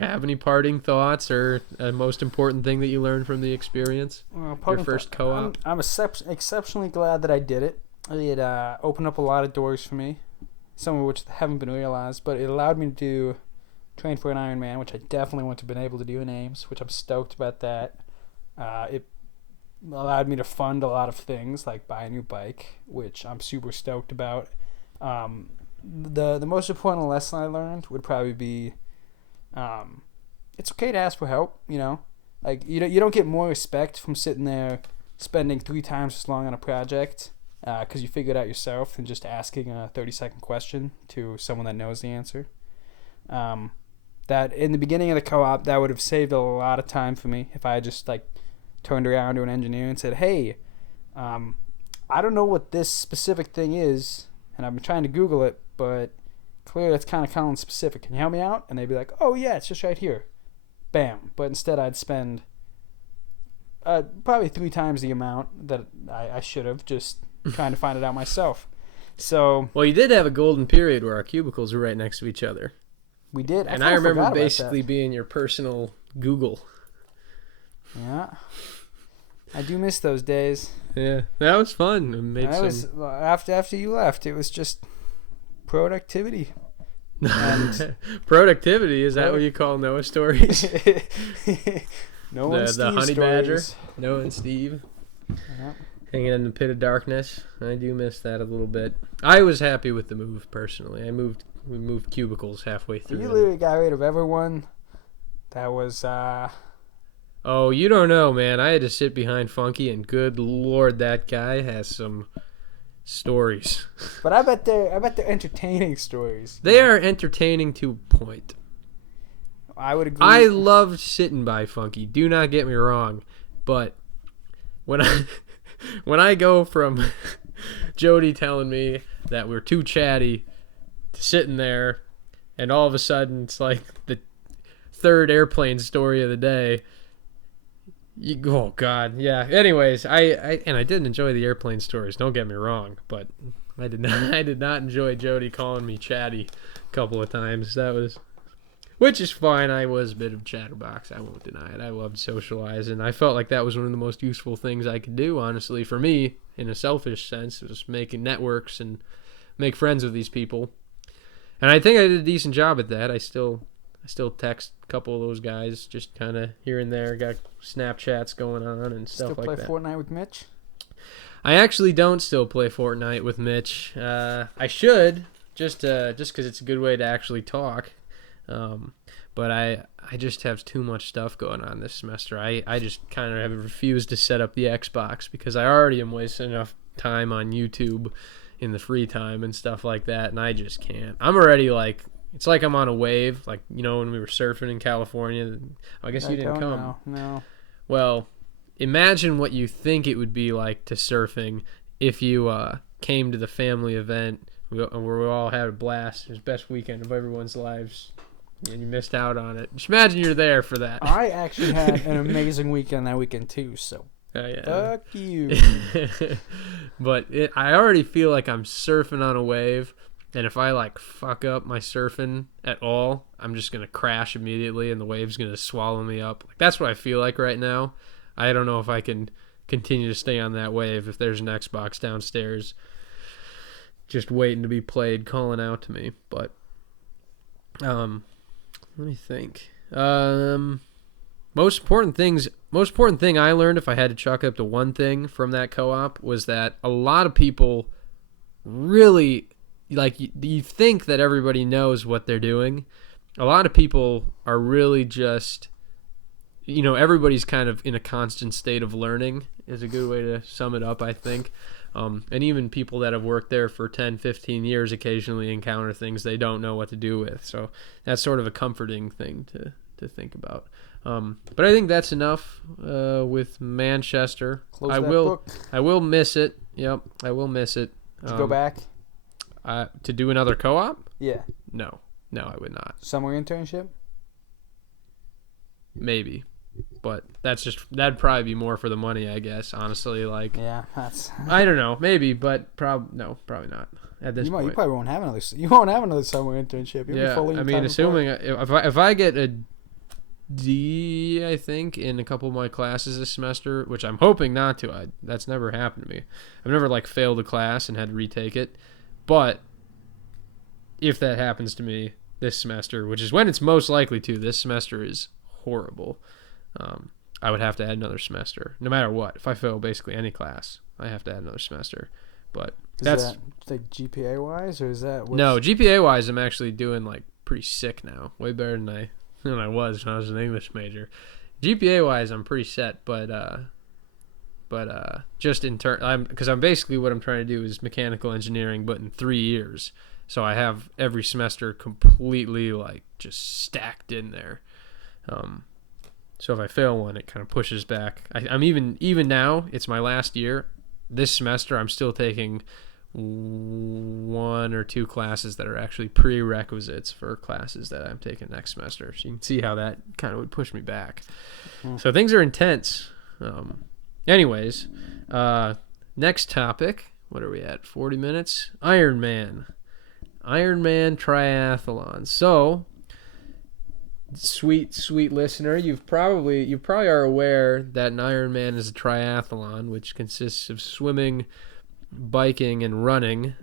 have any parting thoughts or a most important thing that you learned from the experience? Well, your first co-op? I'm exceptionally glad that I did it. It opened up a lot of doors for me, some of which haven't been realized, but it allowed me to train for an Ironman, which I definitely wouldn't have been able to do in Ames, which I'm stoked about that. It allowed me to fund a lot of things, like buy a new bike, which I'm super stoked about. The most important lesson I learned would probably be it's okay to ask for help, you know? Like, you don't get more respect from sitting there spending 3 times as long on a project because you figure it out yourself than just asking a 30-second question to someone that knows the answer. That in the beginning of the co-op, that would have saved a lot of time for me if I had just like turned around to an engineer and said, hey, I don't know what this specific thing is, and I've been trying to Google it, but clearly it's kind of Colin specific. Can you help me out? And they'd be like, oh yeah, it's just right here. Bam. But instead I'd spend probably 3 times the amount that I should have just trying to find it out myself. So, well, you did have a golden period where our cubicles were right next to each other. We did. And I remember basically being your personal Google. Yeah. I do miss those days. Yeah, that was fun. Was after you left. It was just productivity. And productivity, is that what you call Noah stories? Noah and Steve the honey stories. badger, Noah and Steve, yeah. Hanging in the pit of darkness. I do miss that a little bit. I was happy with the move personally. We moved cubicles halfway through. You literally got rid of everyone. That was. Oh, you don't know, man. I had to sit behind Funky, and good lord, that guy has some stories. But I bet they're entertaining stories. They are entertaining to a point. I would agree. I loved sitting by Funky. Do not get me wrong, but when I go from Jody telling me that we're too chatty to sitting there, and all of a sudden it's like the 3rd airplane story of the day. Oh God, yeah. Anyways, I did enjoy the airplane stories. Don't get me wrong, but I did not enjoy Jody calling me chatty a couple of times. Which is fine. I was a bit of a chatterbox. I won't deny it. I loved socializing. I felt like that was one of the most useful things I could do, honestly, for me, in a selfish sense, was making networks and make friends with these people. And I think I did a decent job at that. I still text a couple of those guys, just kind of here and there. Got Snapchats going on and stuff like that. Still play Fortnite with Mitch? I actually don't still play Fortnite with Mitch. I should, just because it's a good way to actually talk. But I just have too much stuff going on this semester. I just kind of have refused to set up the Xbox because I already am wasting enough time on YouTube in the free time and stuff like that, and I just can't. I'm already like, it's like I'm on a wave, like, you know, when we were surfing in California. I guess you didn't come. No. Well, imagine what you think it would be like to surfing if you came to the family event where we all had a blast. It was the best weekend of everyone's lives, and you missed out on it. Just imagine you're there for that. I actually had an amazing weekend that weekend too, so yeah. Fuck you. But I already feel like I'm surfing on a wave, and if I like fuck up my surfing at all, I'm just gonna crash immediately, and the wave's gonna swallow me up. Like, that's what I feel like right now. I don't know if I can continue to stay on that wave if there's an Xbox downstairs just waiting to be played, calling out to me. But let me think. Most important thing I learned, if I had to chalk up to one thing from that co-op, was that a lot of people really, like, you think that everybody knows what they're doing. A lot of people are really just, you know, everybody's kind of in a constant state of learning is a good way to sum it up, I think. And even people that have worked there for 10, 15 years occasionally encounter things they don't know what to do with. So that's sort of a comforting thing to think about. But I think that's enough with Manchester. Close I that will book. I will miss it. Yep, I will miss it. Did you go back? To do another co-op? Yeah. No, I would not. Summer internship? Maybe, but that'd probably be more for the money, I guess. Honestly, like Yeah, that's. I don't know, maybe, but probably not at this point. You probably won't have another. You won't have another summer internship. You'll be Yeah, fully I mean, assuming if I get a D, I think in a couple of my classes this semester, which I'm hoping not to. That's never happened to me. I've never like failed a class and had to retake it, but if that happens to me this semester, which is when it's most likely to, this semester is horrible. I would have to add another semester, no matter what. If I fail basically any class, I have to add another semester. But that's that like GPA wise, or is that no GPA wise? I'm actually doing like pretty sick now, way better than I was when I was an English major. GPA wise, I'm pretty set, but just in turn, because I'm basically what I'm trying to do is mechanical engineering, but in 3 years. So I have every semester completely like just stacked in there. So if I fail one, it kind of pushes back. I'm even now, it's my last year. This semester, I'm still taking 1 or 2 classes that are actually prerequisites for classes that I'm taking next semester. So you can see how that kind of would push me back. So things are intense. Anyways, next topic. What are we at? 40 minutes? Ironman triathlon. So, sweet listener, you probably are aware that an Ironman is a triathlon, which consists of swimming, biking, and running.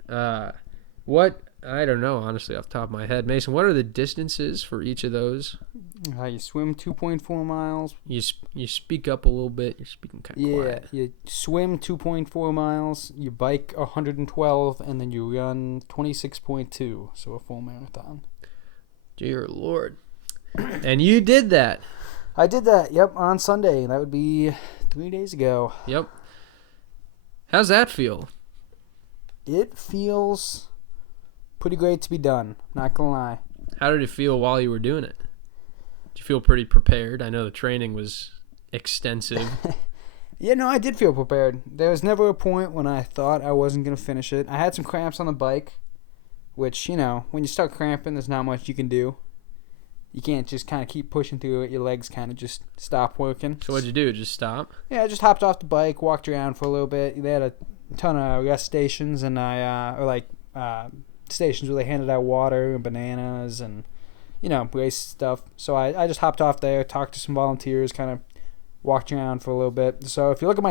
I don't know, honestly, off the top of my head. Mason, what are the distances for each of those? You swim 2.4 miles. You speak up a little bit. You're speaking kind of quiet. Yeah, you swim 2.4 miles, you bike 112, and then you run 26.2, so a full marathon. Dear Lord. And you did that. I did that, yep, on Sunday. That would be 3 days ago. Yep. How's that feel? It feels pretty great to be done, not gonna lie. How did it feel while you were doing it? Did you feel pretty prepared? I know the training was extensive. Yeah, no, I did feel prepared. There was never a point when I thought I wasn't going to finish it. I had some cramps on the bike, which, when you start cramping, there's not much you can do. You can't just kind of keep pushing through it. Your legs kind of just stop working. So what'd you do? Just stop? Yeah, I just hopped off the bike, walked around for a little bit. They had a ton of rest stations, and stations where they handed out water and bananas and, race stuff. So I just hopped off there, talked to some volunteers, kind of walked around for a little bit. So if you look at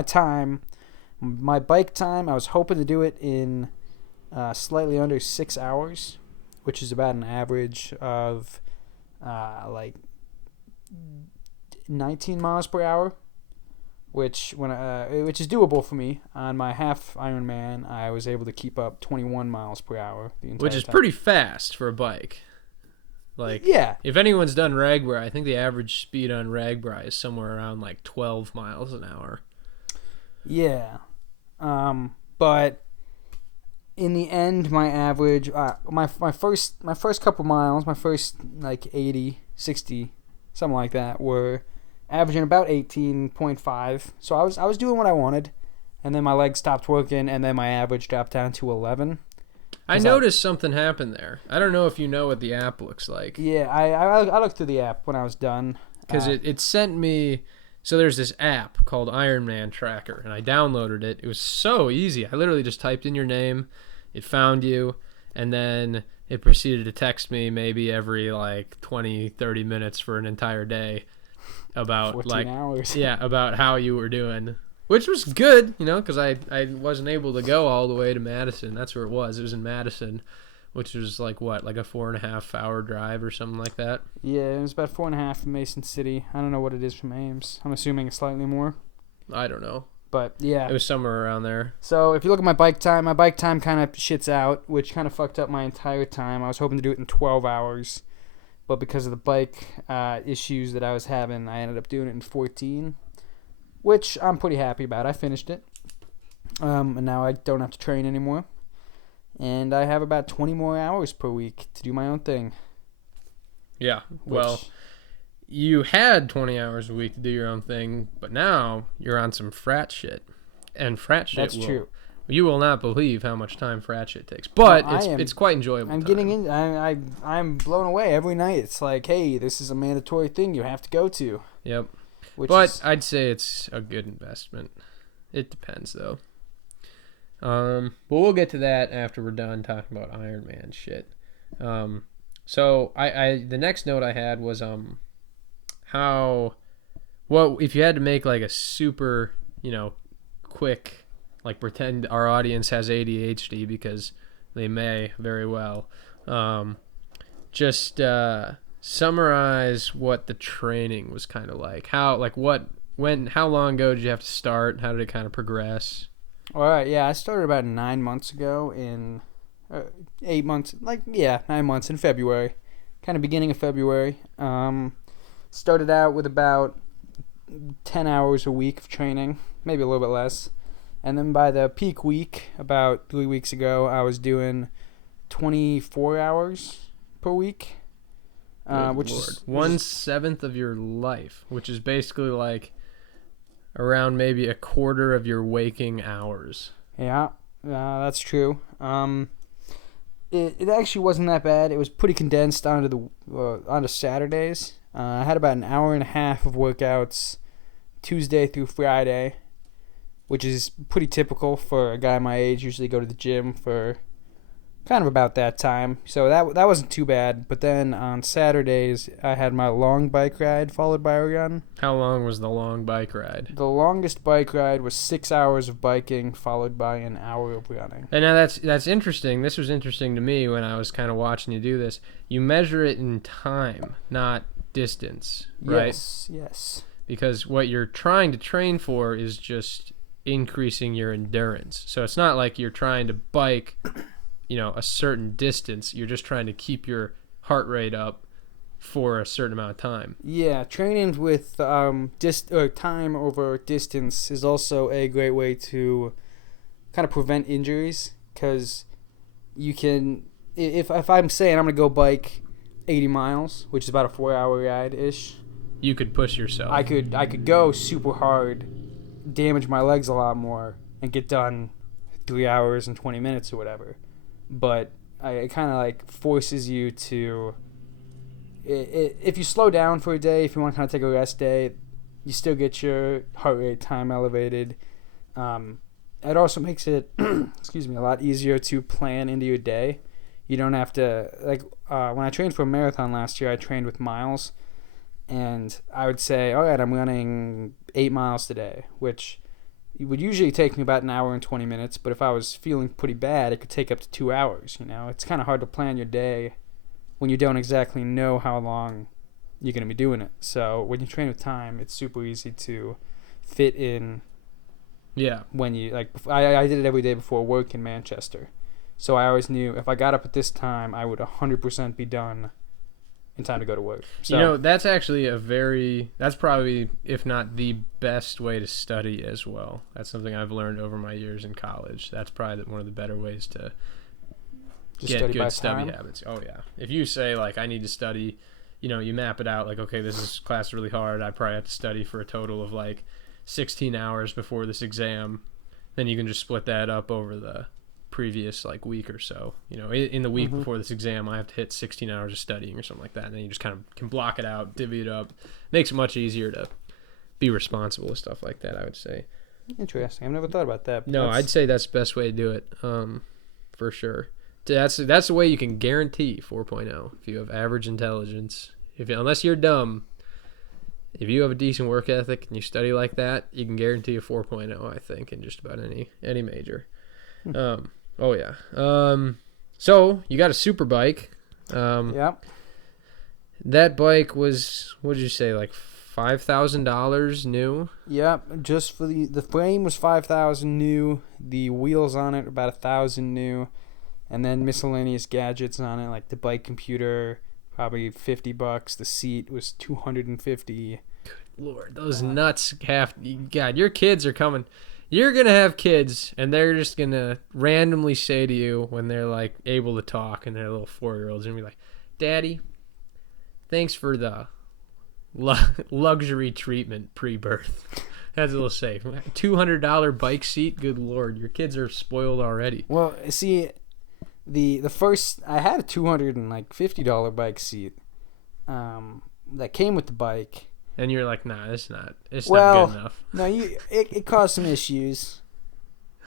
my bike time, I was hoping to do it in slightly under 6 hours, which is about an average of 19 miles per hour, which is doable for me. On my half Ironman, I was able to keep up 21 miles per hour the entire Which is time. pretty fast for a bike. Yeah. If anyone's done Ragbri, I think the average speed on Ragbri is somewhere around 12 miles an hour. Yeah. But in the end, my average, my first couple miles, my first 80, 60, something like that, were averaging about 18.5. So I was doing what I wanted, and then my legs stopped working, and then my average dropped down to 11. I noticed something happened there. I don't know if you know what the app looks like. Yeah, I looked through the app when I was done. Because it sent me... So there's this app called Ironman Tracker, and I downloaded it. It was so easy. I literally just typed in your name, it found you, and then it proceeded to text me maybe every 20, 30 minutes for an entire day about 14 hours. Yeah, about how you were doing. Which was good, because I wasn't able to go all the way to Madison. That's where it was. It was in Madison, which was like a 4.5 hour drive or something like that. Yeah, it was about 4.5 from Mason City. I don't know what it is from Ames. I'm assuming it's slightly more. I don't know. But yeah. It was somewhere around there. So if you look at my bike time kind of shits out, which kind of fucked up my entire time. I was hoping to do it in 12 hours. But because of the bike issues that I was having, I ended up doing it in 14. Which I'm pretty happy about. I finished it. And now I don't have to train anymore. And I have about 20 more hours per week to do my own thing. Yeah. Well, you had 20 hours a week to do your own thing, but now you're on some frat shit. And frat shit That's true. You will not believe how much time frat shit takes. But No, it's quite enjoyable. I'm getting in. I'm blown away every night. It's like, hey, this is a mandatory thing you have to go to. Yep. But I'd say it's a good investment. It depends, though. But we'll get to that after we're done talking about Iron Man shit. So the next note I had was if you had to make like a super, quick, like pretend our audience has ADHD because they may very well, just summarize what the training was kind of like. How long ago did you have to start? How did it kind of progress? all right, yeah, I started about 9 months ago 8 months, 9 months in February, kind of beginning of February. Started out with about 10 hours a week of training, maybe a little bit less. And then by the peak week, about 3 weeks ago, I was doing 24 hours per week. Which Lord. is 1/7 of your life, which is basically like around maybe a quarter of your waking hours. Yeah, that's true. It actually wasn't that bad. It was pretty condensed onto Saturdays. I had about an hour and a half of workouts Tuesday through Friday, which is pretty typical for a guy my age. Usually go to the gym for kind of about that time. So that wasn't too bad. But then on Saturdays, I had my long bike ride followed by a run. How long was the long bike ride? The longest bike ride was 6 hours of biking followed by an hour of running. And now that's interesting. This was interesting to me when I was kind of watching you do this. You measure it in time, not distance, right? Yes. Because what you're trying to train for is just increasing your endurance. So it's not like you're trying to bike, a certain distance. You're just trying to keep your heart rate up for a certain amount of time. Yeah, training with time over distance is also a great way to kind of prevent injuries, because you can, if I'm saying I'm going to go bike 80 miles, which is about a 4-hour ride-ish, you could push yourself. I could go super hard, damage my legs a lot more, and get done 3 hours and 20 minutes or whatever. But it kind of like forces you to, if you slow down for a day, if you want to kind of take a rest day, you still get your heart rate time elevated. It also makes it, a lot easier to plan into your day. You don't have to, when I trained for a marathon last year, I trained with miles. And I would say, all right, I'm running 8 miles today, which would usually take me about an hour and 20 minutes. But if I was feeling pretty bad, it could take up to 2 hours. It's kind of hard to plan your day when you don't exactly know how long you're going to be doing it. So when you train with time, it's super easy to fit in. Yeah. When you, I did it every day before work in Manchester. So I always knew if I got up at this time, I would 100% be done in time to go to work. So, that's actually that's probably, if not the best way to study as well. That's something I've learned over my years in college. That's probably one of the better ways to get good study habits. Oh, yeah. If you say, I need to study, you map it out, okay, this class is really hard. I probably have to study for a total of, 16 hours before this exam. Then you can just split that up over the previous week or so. In the week before this exam, I have to hit 16 hours of studying or something like that, and then you just kind of can block it out, divvy it up. Makes it much easier to be responsible with stuff like that, I would say. Interesting. I've never thought about that. No, I'd say that's the best way to do it, for sure. That's the way you can guarantee 4.0 if you have average intelligence. Unless you're dumb, if you have a decent work ethic and you study like that, you can guarantee a 4.0, I think, in just about any major. Oh, yeah. So, you got a super bike. Yep. That bike was, what did you say, $5,000 new? Yep. Just for the frame was $5,000 new. The wheels on it were about $1,000 new. And then miscellaneous gadgets on it, like the bike computer, probably $50. The seat was $250. Good Lord, those nuts God, your kids are coming. You're going to have kids, and they're just going to randomly say to you when they're, able to talk, and they're little 4-year-olds, and be like, Daddy, thanks for the luxury treatment pre-birth. That's a little safe. $200 bike seat. Good Lord, your kids are spoiled already. Well, see, the first I had a $250 bike seat, that came with the bike. And you're like, nah, it's not good enough. No, it caused some issues.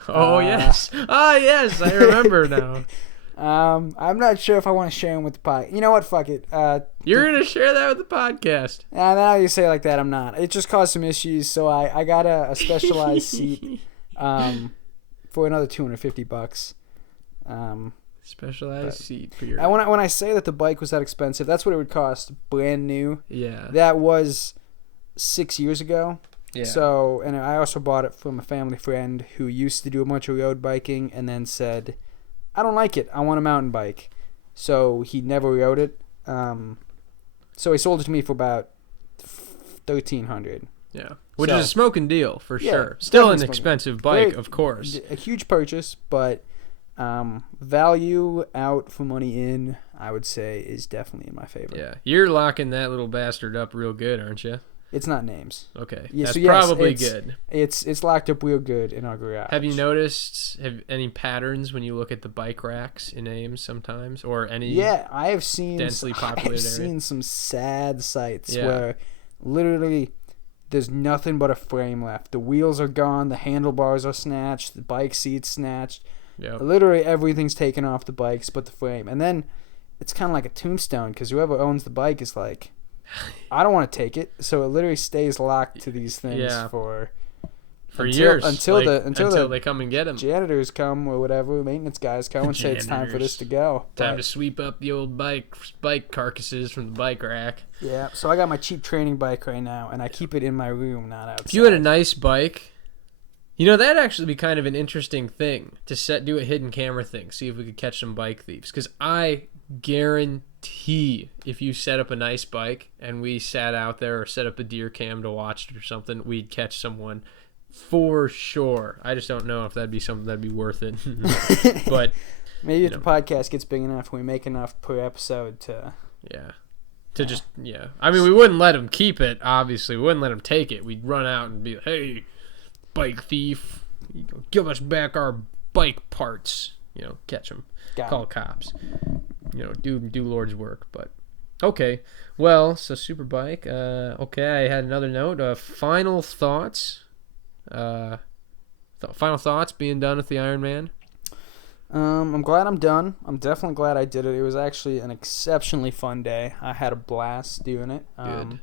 Oh yes, yes, I remember now. I'm not sure if I want to share them with the podcast. You know what? Fuck it. You're gonna share that with the podcast. Now you say it like that, I'm not. It just caused some issues, so I got a specialized seat for another $250. Specialized seat for your. When I say that the bike was that expensive, that's what it would cost brand new. Yeah. That was 6 years ago. Yeah. So, and I also bought it from a family friend who used to do a bunch of road biking and then said, I don't like it. I want a mountain bike. So he never rode it. So he sold it to me for about $1,300. Yeah. Which is a smoking deal for sure. Still an expensive bike, of course. A huge purchase, but value out for money in, I would say, is definitely in my favor. Yeah. You're locking that little bastard up real good, aren't you? It's not names. Okay. Yeah, That's so yes, probably good. It's locked up real good in our garage. Have you noticed any patterns when you look at the bike racks in Ames sometimes, or any? Yeah, I have seen densely populated area? seen some sad sights where literally there's nothing but a frame left. The wheels are gone, the handlebars are snatched, the bike seat's snatched. Yep. Literally everything's taken off the bikes but the frame. And then it's kind of like a tombstone because whoever owns the bike is like, I don't want to take it, so it literally stays locked to these things for years until they come and get them. Janitors come or whatever, maintenance guys come and say it's time for this to go. Time to sweep up the old bike carcasses from the bike rack. Yeah, so I got my cheap training bike right now, and I keep it in my room, not outside. If you had a nice bike, that'd actually be kind of an interesting thing to do a hidden camera thing, see if we could catch some bike thieves. Because I guarantee if you set up a nice bike and we sat out there or set up a deer cam to watch it or something, we'd catch someone for sure. I just don't know if that'd be something that'd be worth it. But maybe if the podcast gets big enough, we make enough per episode to I mean, we wouldn't let them keep it, obviously. We wouldn't let them take it. We'd run out and be like, hey, bike thief, give us back our bike parts. Catch them. Call cops. Do Lord's work. But okay, well, so super bike. Okay, I had another note. Final thoughts. Final thoughts being done with the Ironman. I'm glad I'm done. I'm definitely glad I did it. It was actually an exceptionally fun day. I had a blast doing it. Good.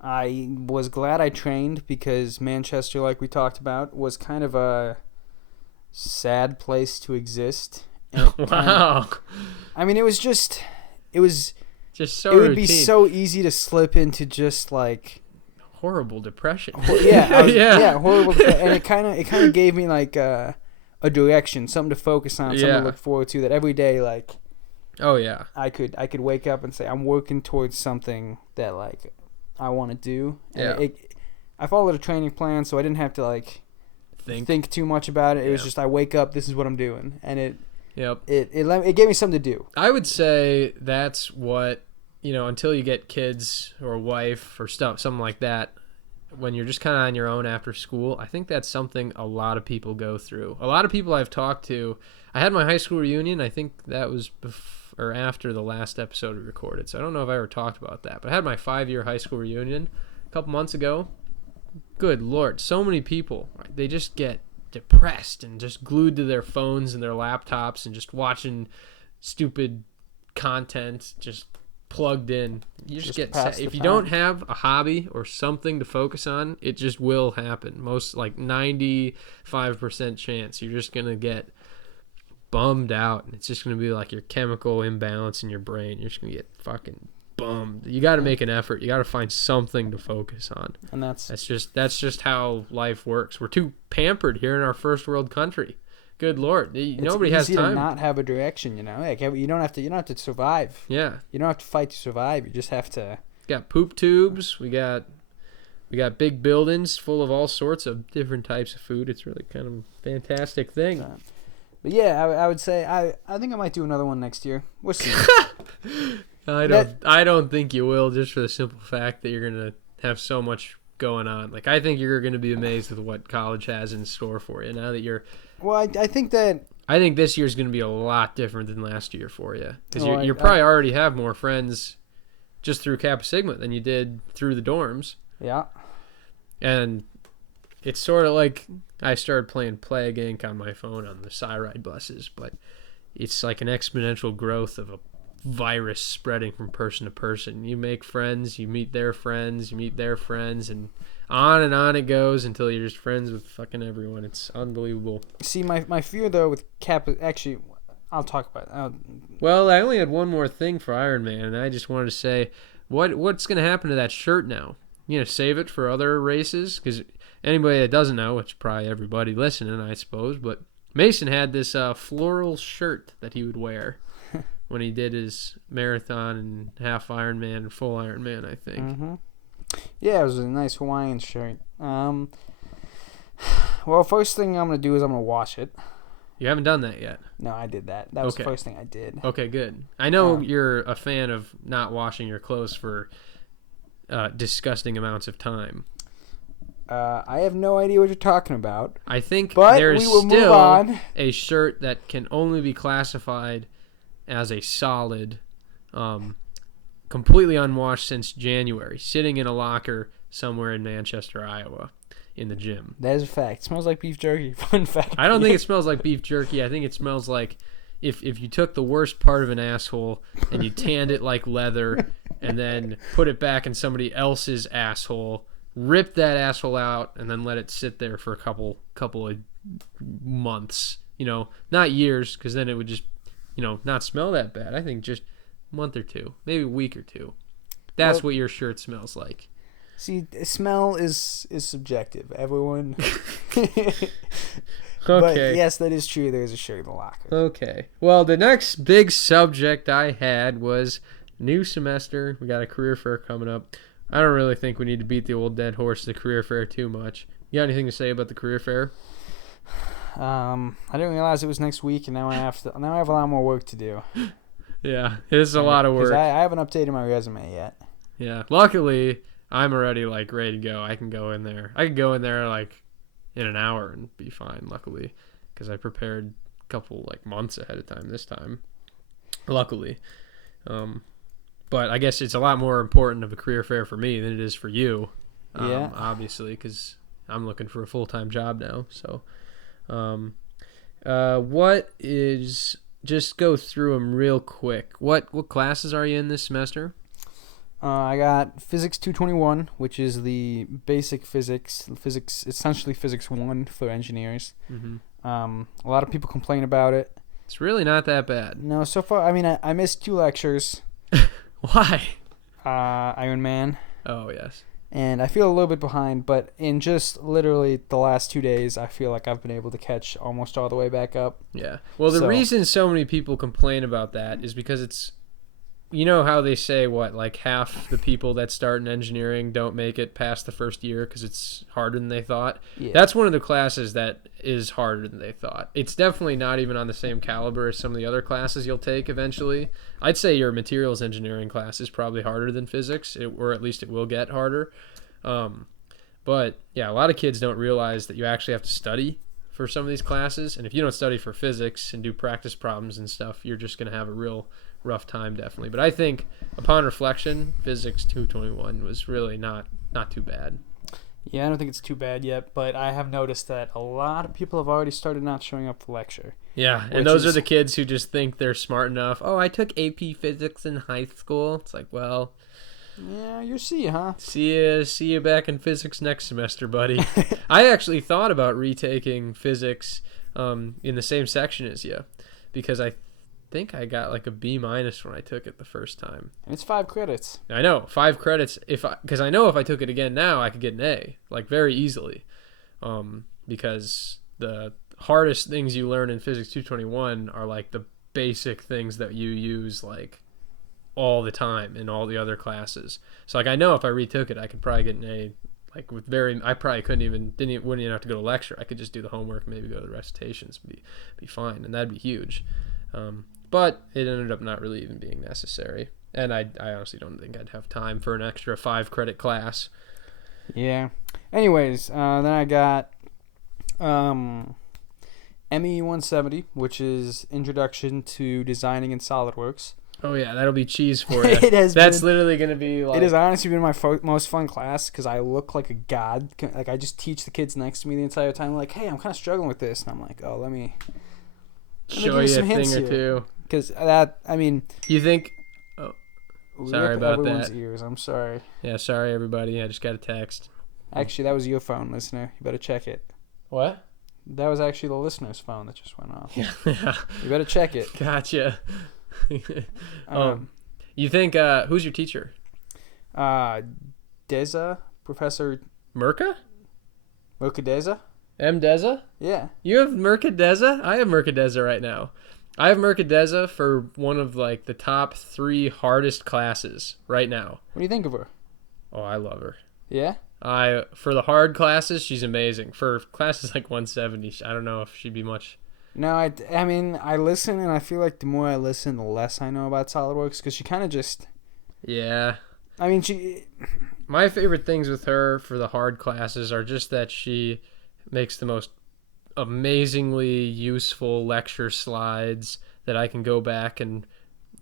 I was glad I trained because Manchester, like we talked about, was kind of a sad place to exist. Wow. I mean, it was so it would routine. Be so easy to slip into just like horrible depression. Horrible. And it kind of gave me like a direction, something to focus on, something to look forward to. That every day, like, oh yeah, I could wake up and say I'm working towards something that like I want to do. Yeah. I followed a training plan, so I didn't have to like think too much about it. It was just I wake up, this is what I'm doing, and it gave me something to do. I would say that's what, until you get kids or a wife or something like that, when you're just kind of on your own after school, I think that's something a lot of people go through. A lot of people I've talked to, I had my high school reunion. I think that was before or after the last episode we recorded, so I don't know if I ever talked about that, but I had my 5-year high school reunion a couple months ago. Good Lord, so many people, they just get depressed and just glued to their phones and their laptops and just watching stupid content, just plugged in. You just get sad. If you don't have a hobby or something to focus on, it just will happen. Most, like 95% chance you're just gonna get bummed out, and it's just gonna be like your chemical imbalance in your brain. You're just gonna get fucking bummed. You got to make an effort. You got to find something to focus on, and that's just how life works. We're too pampered here in our first world country. Good Lord, nobody has time. It's easy to not have a direction, Like you don't have to survive. Yeah, you don't have to fight to survive. You just have to. We got poop tubes. We got big buildings full of all sorts of different types of food. It's really kind of a fantastic thing. But yeah, I would say I think I might do another one next year. We'll see. I don't think you will, just for the simple fact that you're gonna have so much going on. Like, I think you're gonna be amazed with what college has in store for you now that you're. Well, I think this year's gonna be a lot different than last year for you because you I probably already have more friends just through Kappa Sigma than you did through the dorms. Yeah. And it's sort of like I started playing Plague Inc. on my phone on the Cyride buses, but it's like an exponential growth of a virus spreading from person to person. You make friends, you meet their friends, and on it goes until you're just friends with fucking everyone. It's unbelievable. See, my fear, though, with Kappa... Actually, I'll talk about it. Well, I only had one more thing for Iron Man, and I just wanted to say, what's going to happen to that shirt now? You know, save it for other races? Because anybody that doesn't know, which probably everybody listening, I suppose, but Mason had this floral shirt that he would wear when he did his marathon and half Ironman and full Ironman, I think. Mm-hmm. Yeah, it was a nice Hawaiian shirt. Well, first thing I'm going to do is I'm going to wash it. You haven't done that yet? No, I did that. That was the first thing I did. Okay, good. I know you're a fan of not washing your clothes for disgusting amounts of time. I have no idea what you're talking about. I think but there's we will still move on. A shirt that can only be classified as a solid, completely unwashed since January, sitting in a locker somewhere in Manchester, Iowa, in the gym. That is a fact. It smells like beef jerky. Fun fact. I don't think it smells like beef jerky. I think it smells like if you took the worst part of an asshole and you tanned it like leather and then put it back in somebody else's asshole, ripped that asshole out, and then let it sit there for a couple of months. You know, not years, because then it would just, not smell that bad. I think just a month or two, maybe a week or two. That's what your shirt smells like. See, smell is subjective. Everyone. Okay. But yes, that is true. There is a shirt in the locker. Okay. Well, the next big subject I had was new semester. We got a career fair coming up. I don't really think we need to beat the old dead horse, the career fair, too much. You got anything to say about the career fair? I didn't realize it was next week, and now I have a lot more work to do. Yeah, it is a lot of work. I haven't updated my resume yet. Yeah, luckily I'm already ready to go. I can go in there. I could go in there in an hour and be fine. Luckily, because I prepared a couple months ahead of time this time. Luckily, but I guess it's a lot more important of a career fair for me than it is for you. Yeah, obviously, because I'm looking for a full-time job now. So. What is, just go through them real quick. What classes are you in this semester? I got Physics 221, which is the basic physics, essentially Physics 1 for engineers. Mm-hmm. A lot of people complain about it. It's really not that bad. No, so far, I missed 2 lectures. Why? Iron Man. Oh, yes. And I feel a little bit behind, but in just literally the last 2 days, I feel like I've been able to catch almost all the way back up. Yeah. Well, the reason so many people complain about that is because it's, you know how they say, half the people that start in engineering don't make it past the first year because it's harder than they thought? Yeah. That's one of the classes that is harder than they thought. It's definitely not even on the same caliber as some of the other classes you'll take eventually. I'd say your materials engineering class is probably harder than physics, or at least it will get harder. But, yeah, a lot of kids don't realize that you actually have to study for some of these classes. And if you don't study for physics and do practice problems and stuff, you're just going to have a real rough time, definitely. But I think upon reflection, Physics 221 was really not too bad. Yeah, I don't think it's too bad yet, but I have noticed that a lot of people have already started not showing up for lecture. Yeah, and those are the kids who just think they're smart enough. Oh, I took AP Physics in high school. It's like, well... Yeah, you're C, huh? See you back in physics next semester, buddy. I actually thought about retaking physics in the same section as you, because I think I got a B- when I took it the first time. And it's 5 credits. I know, 5 credits. Because I know if I took it again now, I could get an A, very easily. Because the hardest things you learn in Physics 221 are the basic things that you use all the time in all the other classes. So I know if I retook it, I could probably get an A. I probably wouldn't even have to go to lecture. I could just do the homework, maybe go to the recitations, be fine, and that'd be huge. But it ended up not really even being necessary. And I honestly don't think I'd have time for an extra 5-credit class. Yeah. Anyways, then I got ME 170, which is Introduction to Designing in SolidWorks. Oh yeah, that'll be cheese for you. That's literally gonna be like. It has honestly been my most fun class because I look like a god. Like I just teach the kids next to me the entire time. Like, hey, I'm kind of struggling with this, and I'm like, oh, let me show you a thing or two. Because that, I mean, you think? Oh, sorry about everyone's that. Ears. I'm sorry. Yeah, sorry everybody. I just got a text. Actually, that was your phone, listener. You better check it. What? That was actually the listener's phone that just went off. Yeah. You better check it. Gotcha. You think who's your teacher? Deza, Professor Merca? Deza? M. Deza? Yeah. You have Merca Deza? I have Merca Deza right now. I have Merca Deza for one of like the top 3 hardest classes right now. What do you think of her? Oh, I love her. Yeah? For the hard classes, she's amazing. For classes like 170, I don't know if she'd be much. No, I mean, I listen, and I feel like the more I listen, the less I know about SolidWorks, because she kind of just... Yeah. I mean, my favorite things with her for the hard classes are just that she makes the most amazingly useful lecture slides that I can go back and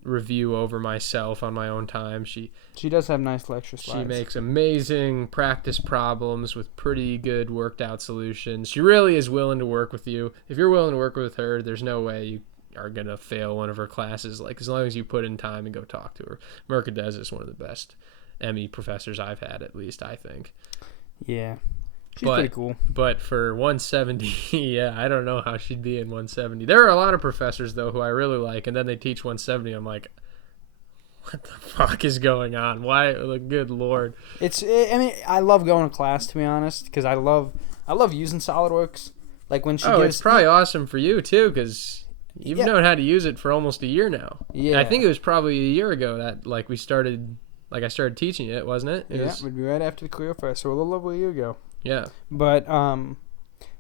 review over myself on my own time. She does have nice lecture slides. She makes amazing practice problems with pretty good worked out solutions. She really is willing to work with you. If you're willing to work with her, there's no way you are going to fail one of her classes. Like, as long as you put in time and go talk to her. Merca Deza is one of the best ME professors I've had, at least, I think. Yeah. She's pretty cool. But for 170, yeah, I don't know how she'd be in 170. There are a lot of professors, though, who I really like, and then they teach 170. I'm like, what the fuck is going on? Why? Good Lord. I mean, I love going to class, to be honest, because I love using SolidWorks. Like when she it's probably awesome for you, too, because you've known how to use it for almost a year now. Yeah. And I think it was probably a year ago that, like, I started teaching it, wasn't it? It would be right after the career fair, so a little over a year ago. Yeah. But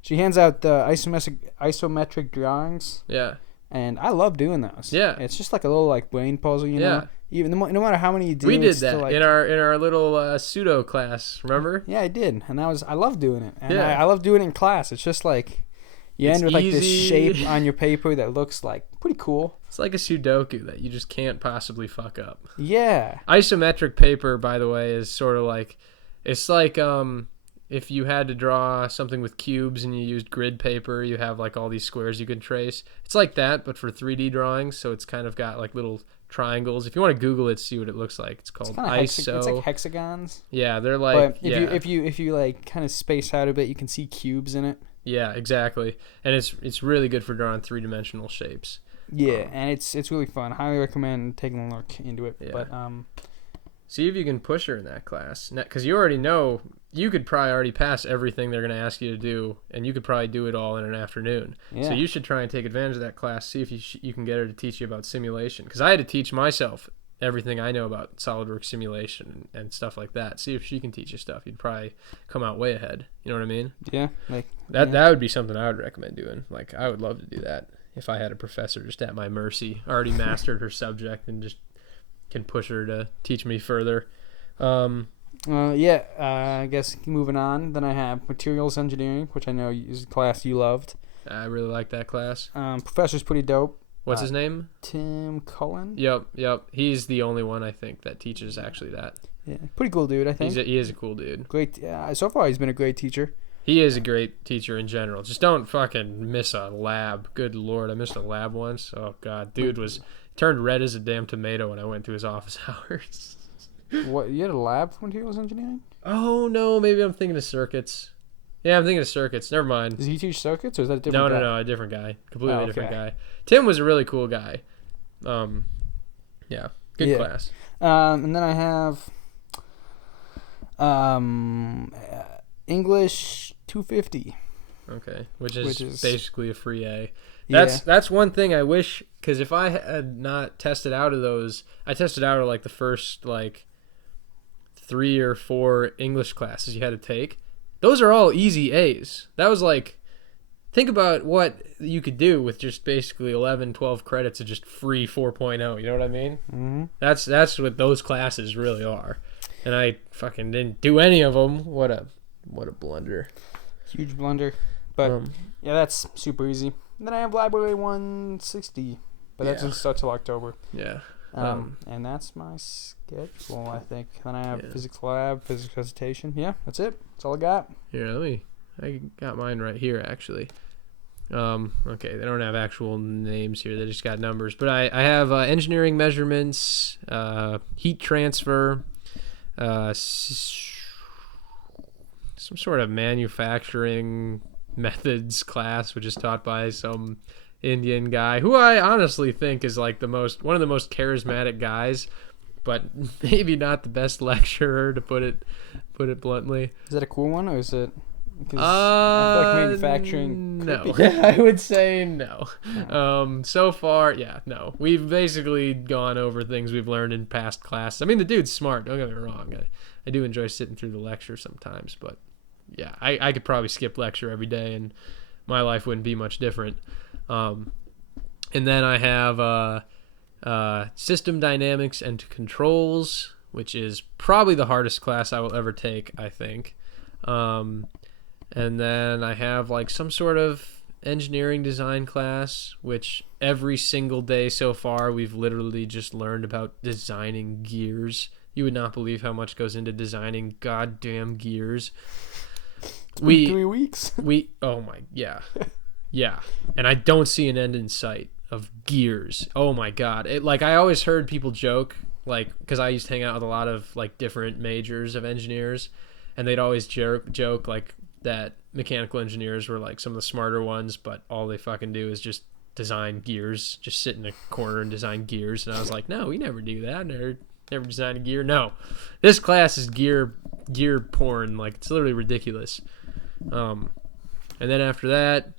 she hands out the isometric drawings. Yeah. And I love doing those. Yeah. It's just like a little like brain puzzle, you know. Even no matter how many you do. We did that in our little pseudo class. Remember? Yeah, I did, and I love doing it. And I love doing it in class. It's just like you end with like this shape on your paper that looks like pretty cool. It's like a Sudoku that you just can't possibly fuck up. Yeah. Isometric paper, by the way, is sort of like it's like if you had to draw something with cubes and you used grid paper, you have like all these squares you can trace. It's like that, but for 3D drawings. So it's kind of got like little triangles. If you want to Google it, see what it looks like. It's called ISO. It's like hexagons. Yeah, they're like. But if you like kind of space out a bit, you can see cubes in it. Yeah, exactly, and it's really good for drawing 3-dimensional shapes. Yeah, and it's really fun. Highly recommend taking a look into it. Yeah. But see if you can push her in that class, because you already know you could probably already pass everything they're going to ask you to do, and you could probably do it all in an afternoon. Yeah. So you should try and take advantage of that class. See if you can get her to teach you about simulation, because I had to teach myself everything I know about SolidWorks simulation and stuff like that. See if she can teach you stuff. You'd probably come out way ahead. You know what I mean? Yeah. That would be something I would recommend doing. Like, I would love to do that if I had a professor just at my mercy, already mastered her subject and just can push her to teach me further. I guess moving on, then I have materials engineering, which I know is a class you loved. I really like that class. Professor's pretty dope. What's his name? Tim Cullen. Yep. He's the only one I think that teaches actually that. Yeah, pretty cool dude, I think. He is a cool dude. Great. So far, he's been a great teacher. He is a great teacher in general. Just don't fucking miss a lab. Good Lord, I missed a lab once. Oh, God. Dude turned red as a damn tomato when I went to his office hours. What? You had a lab for materials engineering? Oh, no. Maybe I'm thinking of circuits. Yeah, I'm thinking of circuits. Never mind. Does he teach circuits, or is that a different guy? No, a different guy. Completely different guy. Tim was a really cool guy. Yeah, good class. And then I have English 250. Okay, which is basically a free A. That's one thing I wish, because if I had not tested out of those, I tested out of like the first like 3 or 4 English classes you had to take. Those are all easy A's. That was like think about what you could do with just basically 11, 12 credits of just free 4.0. You know what I mean? Mm-hmm. That's what those classes really are. And I fucking didn't do any of them. What a blunder. Huge blunder. But yeah, that's super easy. And then I have Library 160, but that doesn't start till October. Yeah. And that's my schedule, I think. Then I have physics lab, physics presentation. Yeah, that's it. That's all I got. Here, I got mine right here, actually. Okay, they don't have actual names here. They just got numbers. But I have engineering measurements, heat transfer, some sort of manufacturing methods class, which is taught by some Indian guy who I honestly think is like one of the most charismatic guys, but maybe not the best lecturer, to put it bluntly. Is that a cool one, or is it? Because I feel like manufacturing. No, I would say no. So far, no. We've basically gone over things we've learned in past classes. I mean, the dude's smart. Don't get me wrong. I do enjoy sitting through the lecture sometimes, but yeah, I could probably skip lecture every day, and my life wouldn't be much different. And then I have system dynamics and controls, which is probably the hardest class I will ever take, I think. And then I have like some sort of engineering design class, which every single day so far we've literally just learned about designing gears. You would not believe how much goes into designing goddamn gears. 3 weeks. Yeah. And I don't see an end in sight of gears. Oh my god. I always heard people joke, like, because I used to hang out with a lot of like different majors of engineers, and they'd always joke like that mechanical engineers were like some of the smarter ones, but all they fucking do is just design gears, just sit in a corner and design gears. And I was like, no, we never do that. Never designed a gear. No, this class is gear porn. Like, it's literally ridiculous. And then after that,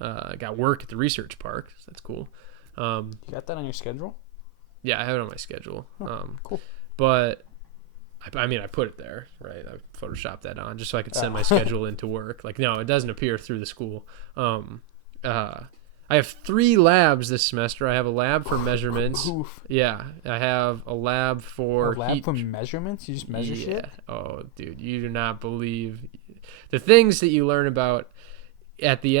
I got work at the research park. So that's cool. You got that on your schedule? Yeah, I have it on my schedule. Cool. But I mean, I put it there, right? I photoshopped that on just so I could send my schedule into work. Like, no, it doesn't appear through the school. I have 3 labs this semester. I have a lab for measurements. Oof. Yeah, I have a lab for for measurements? You just measure shit? Oh, dude, you do not believe the things that you learn about at the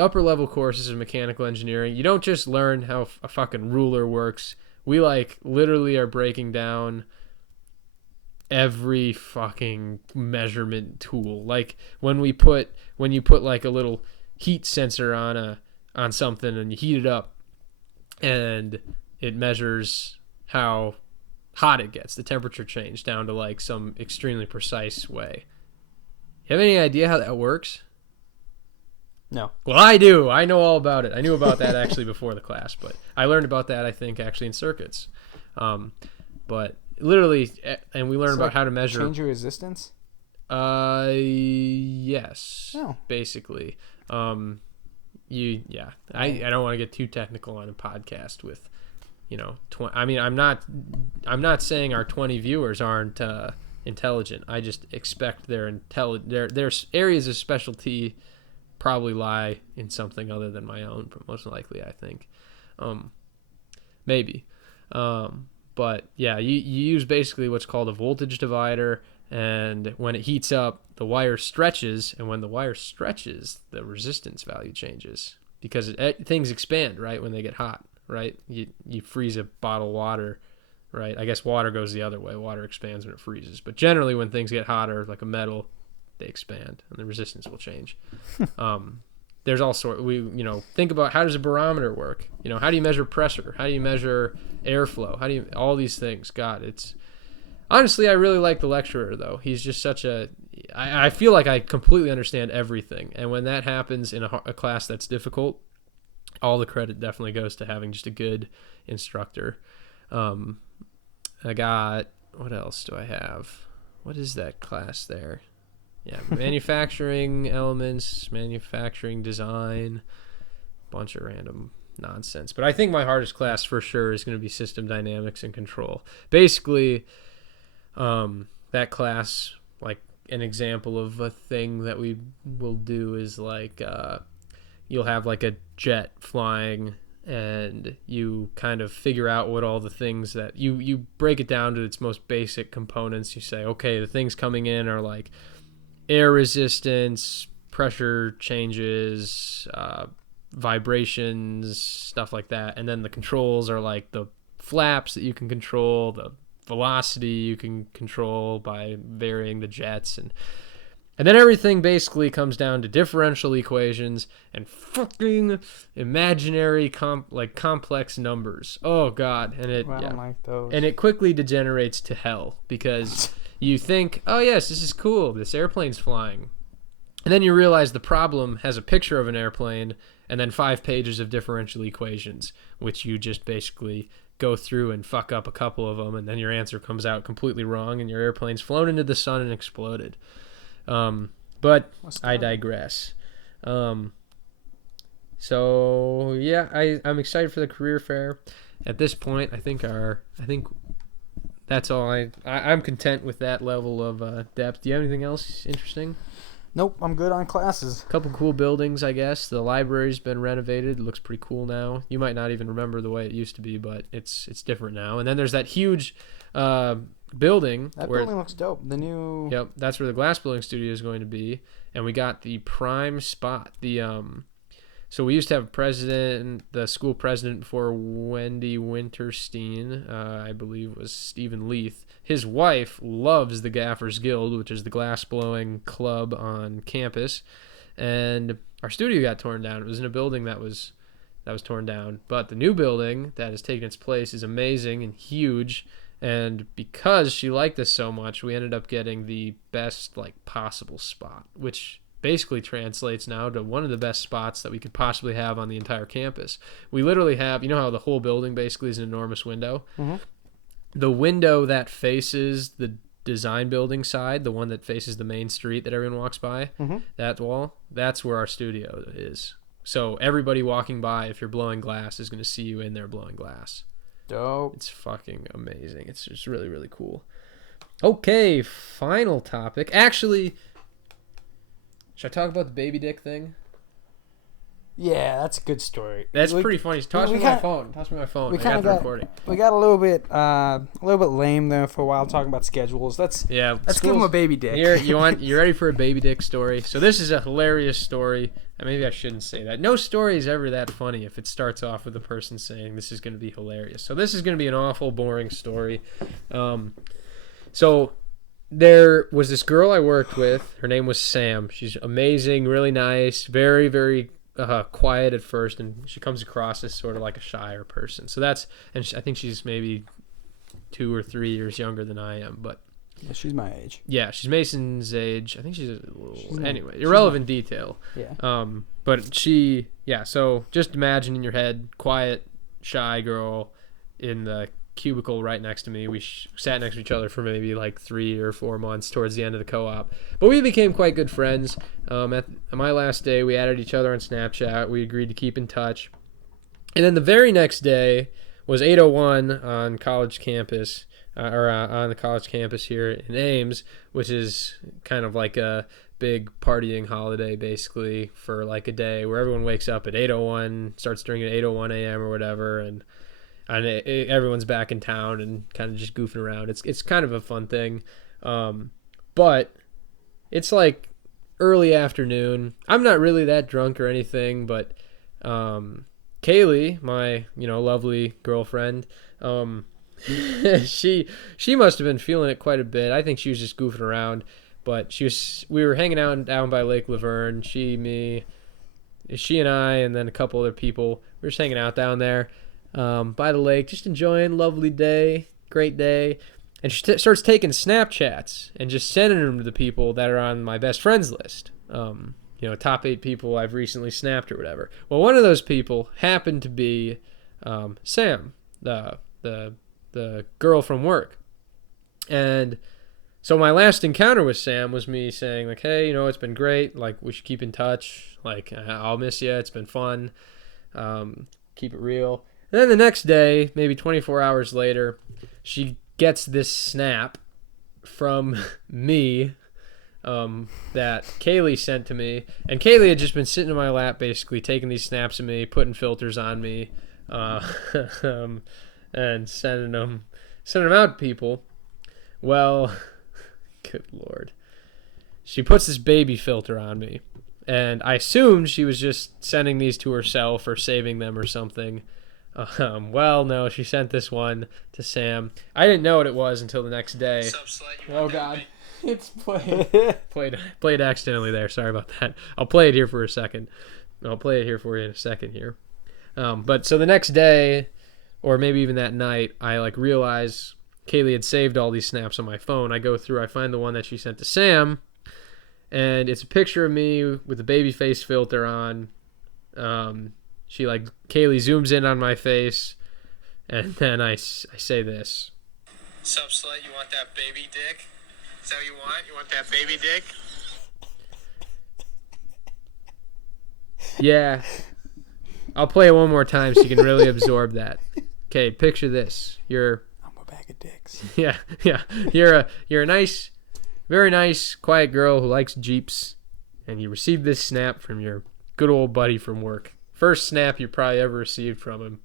upper level courses of mechanical engineering. You don't just learn how a fucking ruler works. We like literally are breaking down every fucking measurement tool. Like when you put like a little heat sensor on something and you heat it up and it measures how hot it gets, the temperature change down to like some extremely precise way. You have any idea how that works? No. Well, I do. I know all about it. I knew about that actually before the class, but I learned about that, I think, actually in circuits. But literally, and we learned about how to measure. Change your resistance? Yes. Oh. Basically. I don't want to get too technical on a podcast with, I mean, I'm not saying our 20 viewers aren't intelligent. I just expect their areas of specialty probably lie in something other than my own, most likely, I think. Maybe. But yeah, you use basically what's called a voltage divider, and when it heats up, the wire stretches, and when the wire stretches, the resistance value changes because things expand, right, when they get hot, right? You freeze a bottle of water, right? I guess water goes the other way. Water expands when it freezes. But generally when things get hotter, like a metal, they expand, and the resistance will change. There's all sorts. Think about, how does a barometer work? How do you measure pressure? How do you measure airflow? All these things? God, it's honestly, I really like the lecturer though. He's just I feel like I completely understand everything, and when that happens in a class that's difficult, all the credit definitely goes to having just a good instructor. I got, what else do I have? What is that class there? Yeah, manufacturing elements, manufacturing design, bunch of random nonsense. But I think my hardest class for sure is going to be system dynamics and control. Basically, that class, like an example of a thing that we will do is like you'll have like a jet flying, and you kind of figure out what all the things that you break it down to its most basic components. You say, okay, the things coming in are like air resistance, pressure changes, vibrations, stuff like that. And then the controls are like the flaps that you can control, the velocity you can control by varying the jets, and then everything basically comes down to differential equations and fucking imaginary complex numbers. Oh god, and it I don't like those. and it quickly degenerates to hell because you think, oh yes, this is cool, this airplane's flying, and then you realize the problem has a picture of an airplane and then 5 pages of differential equations, which you just basically go through and fuck up a couple of them, and then your answer comes out completely wrong, and your airplane's flown into the sun and exploded. But I digress. So yeah, I'm excited for the career fair. At this point, I think that's all. I'm content with that level of depth. Do you have anything else interesting? Nope, I'm good on classes. A couple cool buildings, I guess. The library's been renovated. It looks pretty cool now. You might not even remember the way it used to be, but it's different now. And then there's that huge building. That building looks dope. The new... Yep, that's where the glass building studio is going to be. And we got the prime spot. So we used to have the school president before, Wendy Winterstein, I believe was Stephen Leith. His wife loves the Gaffers Guild, which is the glass blowing club on campus. And our studio got torn down. It was in a building that was torn down. But the new building that has taken its place is amazing and huge. And because she liked this so much, we ended up getting the best possible spot, which basically translates now to one of the best spots that we could possibly have on the entire campus. We literally have, you know how the whole building basically is an enormous window? Mm-hmm. The window that faces the design building side, the one that faces the main street that everyone walks by, mm-hmm. that wall, that's where our studio is. So everybody walking by, if you're blowing glass, is going to see you in there blowing glass. Dope. It's fucking amazing. It's just really, really cool. Okay, final topic. Actually, should I talk about the baby dick thing? Yeah, that's a good story. That's pretty funny. Toss me my phone. I got the recording. We got a little bit lame there for a while talking about schedules. Let's give him a baby dick. You ready for a baby dick story? So this is a hilarious story. Maybe I shouldn't say that. No story is ever that funny if it starts off with a person saying this is going to be hilarious. So this is going to be an awful, boring story. So there was this girl I worked with. Her name was Sam. She's amazing, really nice, very, very quiet at first, and she comes across as sort of like a shyer person. So I think she's maybe 2 or 3 years younger than I am, but yeah, she's my age. Yeah, she's Mason's age. I think she's a little... Anyway, irrelevant detail. Yeah. But so just imagine in your head, quiet, shy girl in the cubicle right next to me. We sat next to each other for maybe 3 or 4 months towards the end of the co-op. But we became quite good friends. At my last day, we added each other on Snapchat. We agreed to keep in touch. And then the very next day was 801 on college campus, on the college campus here in Ames, which is kind of like a big partying holiday basically for a day where everyone wakes up at 8:01, starts drinking at 8:01 a.m. or whatever, and everyone's back in town and kind of just goofing around. It's kind of a fun thing, but it's early afternoon. I'm not really that drunk or anything, but Kaylee, my lovely girlfriend, she must have been feeling it quite a bit. I think she was just goofing around, but we were hanging out down by Lake Laverne. She and I, and then a couple other people. We were just hanging out down there by the lake, just enjoying. Lovely day, great day. And she starts taking Snapchats and just sending them to the people that are on my best friends list. Top 8 people I've recently snapped or whatever. Well, one of those people happened to be Sam, the girl from work. And so my last encounter with Sam was me saying hey, it's been great. We should keep in touch. I'll miss you. It's been fun. Keep it real. And then the next day, maybe 24 hours later, she gets this snap from me that Kaylee sent to me. And Kaylee had just been sitting in my lap, basically taking these snaps of me, putting filters on me, and sending them out to people. Well, good Lord. She puts this baby filter on me. And I assumed she was just sending these to herself or saving them or something. Well, no, she sent this one to Sam. I didn't know what it was until the next day. Oh, God. It's played accidentally there. Sorry about that. I'll play it here for a second. I'll play it here for you in a second here. But so the next day, or maybe even that night, I realize Kaylee had saved all these snaps on my phone. I go through, I find the one that she sent to Sam, and it's a picture of me with the baby face filter on. Kaylee zooms in on my face, and then I say this. Sup, slut, you want that baby dick? Is that what you want? You want that baby dick? Yeah. I'll play it one more time so you can really absorb that. Okay, picture this. I'm a bag of dicks. Yeah. You're a nice, very nice, quiet girl who likes Jeeps, and you received this snap from your good old buddy from work. First snap you probably ever received from him.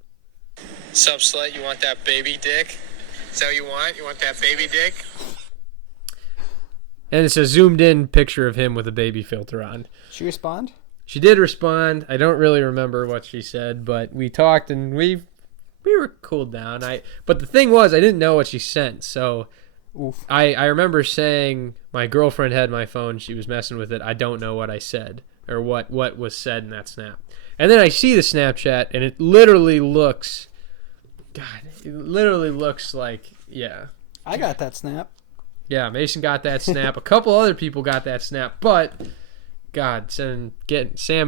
Sup, slut, you want that baby dick? Is that what you want? You want that baby dick? And it's a zoomed in picture of him with a baby filter on. Did she respond? She did respond. I don't really remember what she said, but we talked and we were cooled down. But the thing was, I didn't know what she sent, so oof. I remember saying my girlfriend had my phone. She was messing with it. I don't know what I said or what was said in that snap. And then I see the Snapchat, and it literally looks like, yeah. I got that snap. Yeah, Mason got that snap. A couple other people got that snap, but God, Sam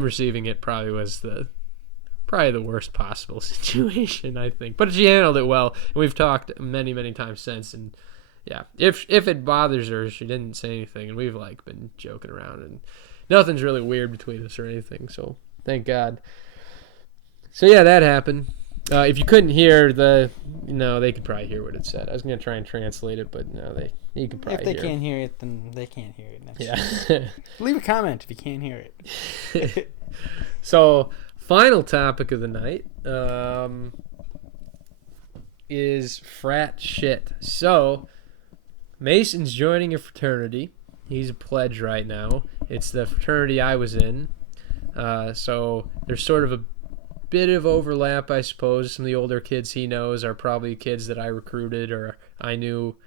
receiving it probably was the worst possible situation, I think. But she handled it well, and we've talked many, many times since. And yeah, if it bothers her, she didn't say anything, and we've been joking around, and nothing's really weird between us or anything. So thank God. So yeah, that happened. If you couldn't hear they could probably hear what it said. I was gonna try and translate it, but no, you could probably hear it. If they can't hear it, then they can't hear it. Yeah. Leave a comment if you can't hear it. So, final topic of the night is frat shit. So, Mason's joining a fraternity. He's a pledge right now. It's the fraternity I was in. So, there's sort of a bit of overlap, I suppose. Some of the older kids he knows are probably kids that I recruited or I knew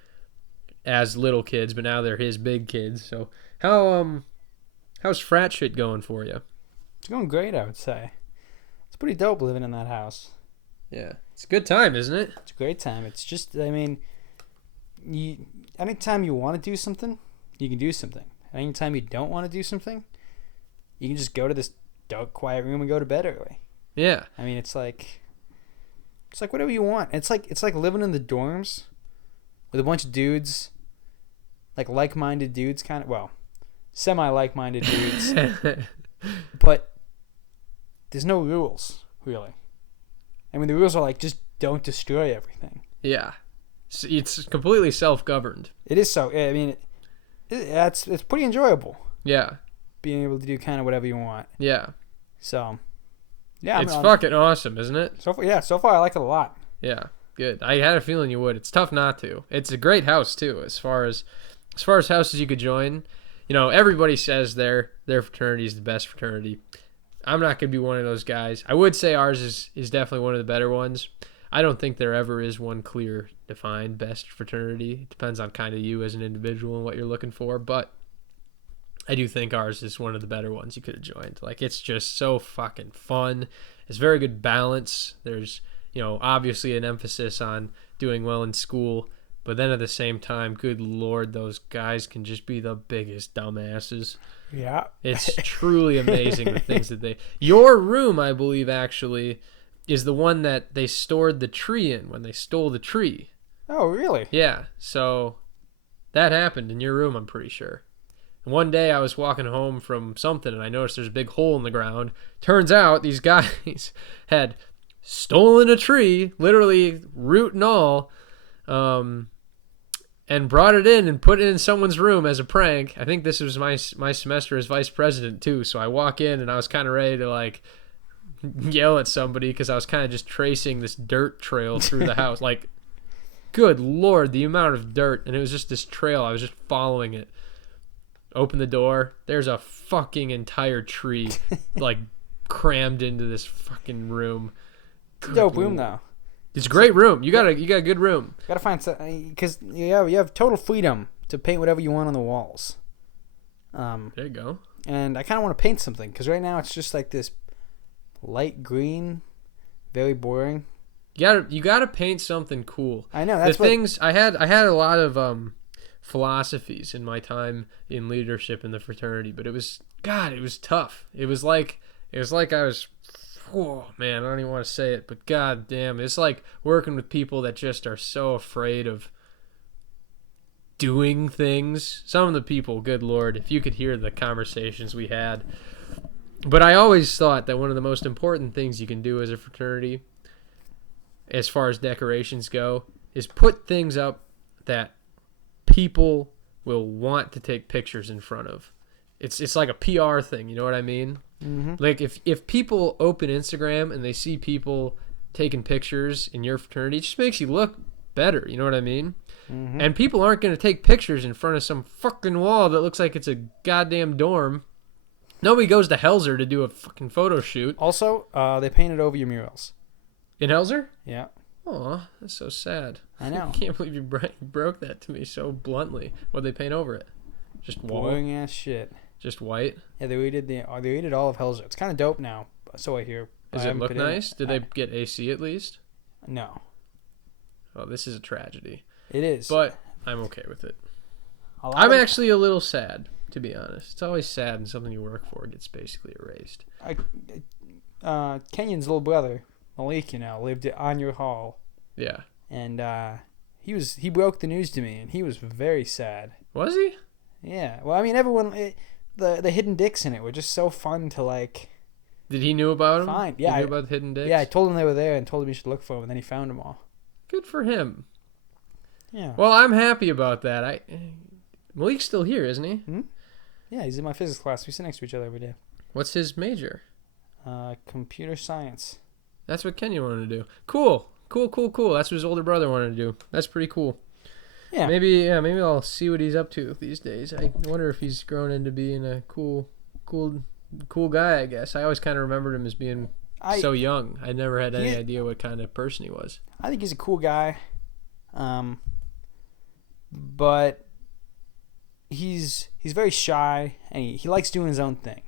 as little kids, but now they're his big kids. So how's frat shit going for you? It's going great, I would say. It's pretty dope living in that house. Yeah, it's a good time, isn't it? It's a great time. It's just, anytime you want to do something, you can do something. Anytime you don't want to do something, you can just go to this dark, quiet room and go to bed early. Yeah. It's like whatever you want. It's like living in the dorms with a bunch of dudes, like-minded dudes, semi-like-minded dudes. But there's no rules, really. The rules are just don't destroy everything. Yeah. It's completely self-governed. It is so. It's pretty enjoyable. Yeah. Being able to do kind of whatever you want. Yeah. So, yeah. It's fucking awesome, isn't it? So far I like it a lot. Yeah. Good. I had a feeling you would. It's tough not to. It's a great house too, as far as houses you could join. Everybody says their fraternity is the best fraternity. I'm not going to be one of those guys. I would say ours is definitely one of the better ones. I don't think there ever is one clear, defined best fraternity. It depends on kind of you as an individual and what you're looking for, but I do think ours is one of the better ones you could have joined. It's just so fucking fun. It's very good balance. There's, obviously an emphasis on doing well in school, but then at the same time, good Lord, those guys can just be the biggest dumbasses. Yeah. It's truly amazing the things that your room, I believe, actually, is the one that they stored the tree in when they stole the tree. Oh, really? Yeah. So that happened in your room, I'm pretty sure. And one day I was walking home from something and I noticed there's a big hole in the ground. Turns out these guys had stolen a tree, literally root and all, and brought it in and put it in someone's room as a prank. I think this was my semester as vice president too. So I walk in and I was kind of ready to like yell at somebody because I was kind of just tracing this dirt trail through the house. Like, good Lord, the amount of dirt. And it was just this trail. I was just following it. Open the door. There's a fucking entire tree like crammed into this fucking room. It's a dope room though. It's a great room. You got a good room. Gotta find something because you have total freedom to paint whatever you want on the walls. There you go. And I kind of want to paint something because right now it's just like this light green, very boring. You gotta paint something cool. I know that's things I had a lot of philosophies in my time in leadership in the fraternity, but it was tough. It was like I was, oh man, I don't even want to say it, but god damn, it's like working with people that just are so afraid of doing things. Some of the people, good Lord, if you could hear the conversations we had. But I always thought that one of the most important things you can do as a fraternity, as far as decorations go, is put things up that people will want to take pictures in front of. It's like a PR thing, you know what I mean? Mm-hmm. Like if people open Instagram and they see people taking pictures in your fraternity, it just makes you look better, you know what I mean? Mm-hmm. And people aren't going to take pictures in front of some fucking wall that looks like it's a goddamn dorm. Nobody goes to Helzer to do a fucking photo shoot. Also, they painted over your murals. In Helzer? Yeah. Aw, that's so sad. I know. I can't believe you broke that to me so bluntly. What'd they paint over it? Just wall? Boring ass shit. Just white? Yeah, they redid all of Helzer. It's kind of dope now, so I hear. Does it look nice? Did they get AC at least? No. Oh, this is a tragedy. It is. But I'm okay with it. I'm actually a little sad, to be honest. It's always sad when something you work for gets basically erased. Kenyon's little brother, Malik, lived on your hall. Yeah. And he broke the news to me, and he was very sad. Was he? Yeah. Well, I mean, everyone, the hidden dicks in it were just so fun to like. Did he knew about them? Fine. Yeah. He knew about the hidden dicks? Yeah, I told him they were there and told him he should look for them, and then he found them all. Good for him. Yeah. Well, I'm happy about that. Malik's still here, isn't he? Hmm? Yeah, he's in my physics class. We sit next to each other every day. What's his major? Computer science. That's what Kenyon wanted to do. Cool. That's what his older brother wanted to do. That's pretty cool. Yeah. Maybe I'll see what he's up to these days. I wonder if he's grown into being a cool guy, I guess. I always kind of remembered him as being so young. I never had any idea what kind of person he was. I think he's a cool guy. But he's very shy, and he likes doing his own thing.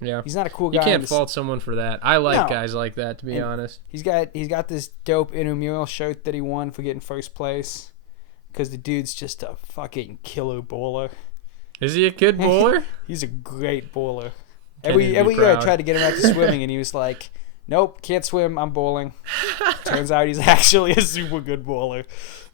Yeah. He's not a cool guy. You can't fault someone for that. I like guys like that, to be honest. He's got this dope intramural shirt that he won for getting first place because the dude's just a fucking killer bowler. Is he a good bowler? He's a great bowler. Every year I tried to get him out to swimming, and he was like, nope, can't swim, I'm bowling. Turns out he's actually a super good bowler.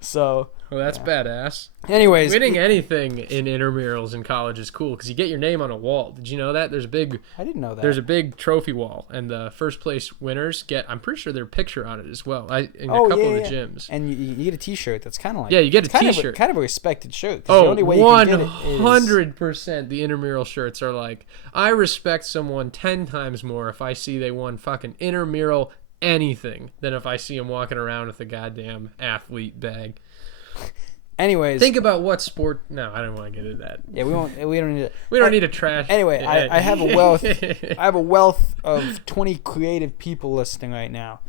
So... Well, that's badass. Anyways, winning anything in intramurals in college is cool because you get your name on a wall. Did you know that? I didn't know that. There's a big trophy wall, and the first place winners get. I'm pretty sure their picture on it as well. In a couple of the gyms. And you get a T-shirt that's kind of like you get a T-shirt, kind of a respected shirt. Oh, the only way 100%. The intramural shirts are like, I respect someone 10 times more if I see they won fucking intramural anything than if I see them walking around with a goddamn athlete bag. Anyways, think about what sport. No, I don't want to get into that. Yeah, we don't need it. We don't need to trash. Anyway, I have a wealth. I have a wealth of 20 creative people listening right now.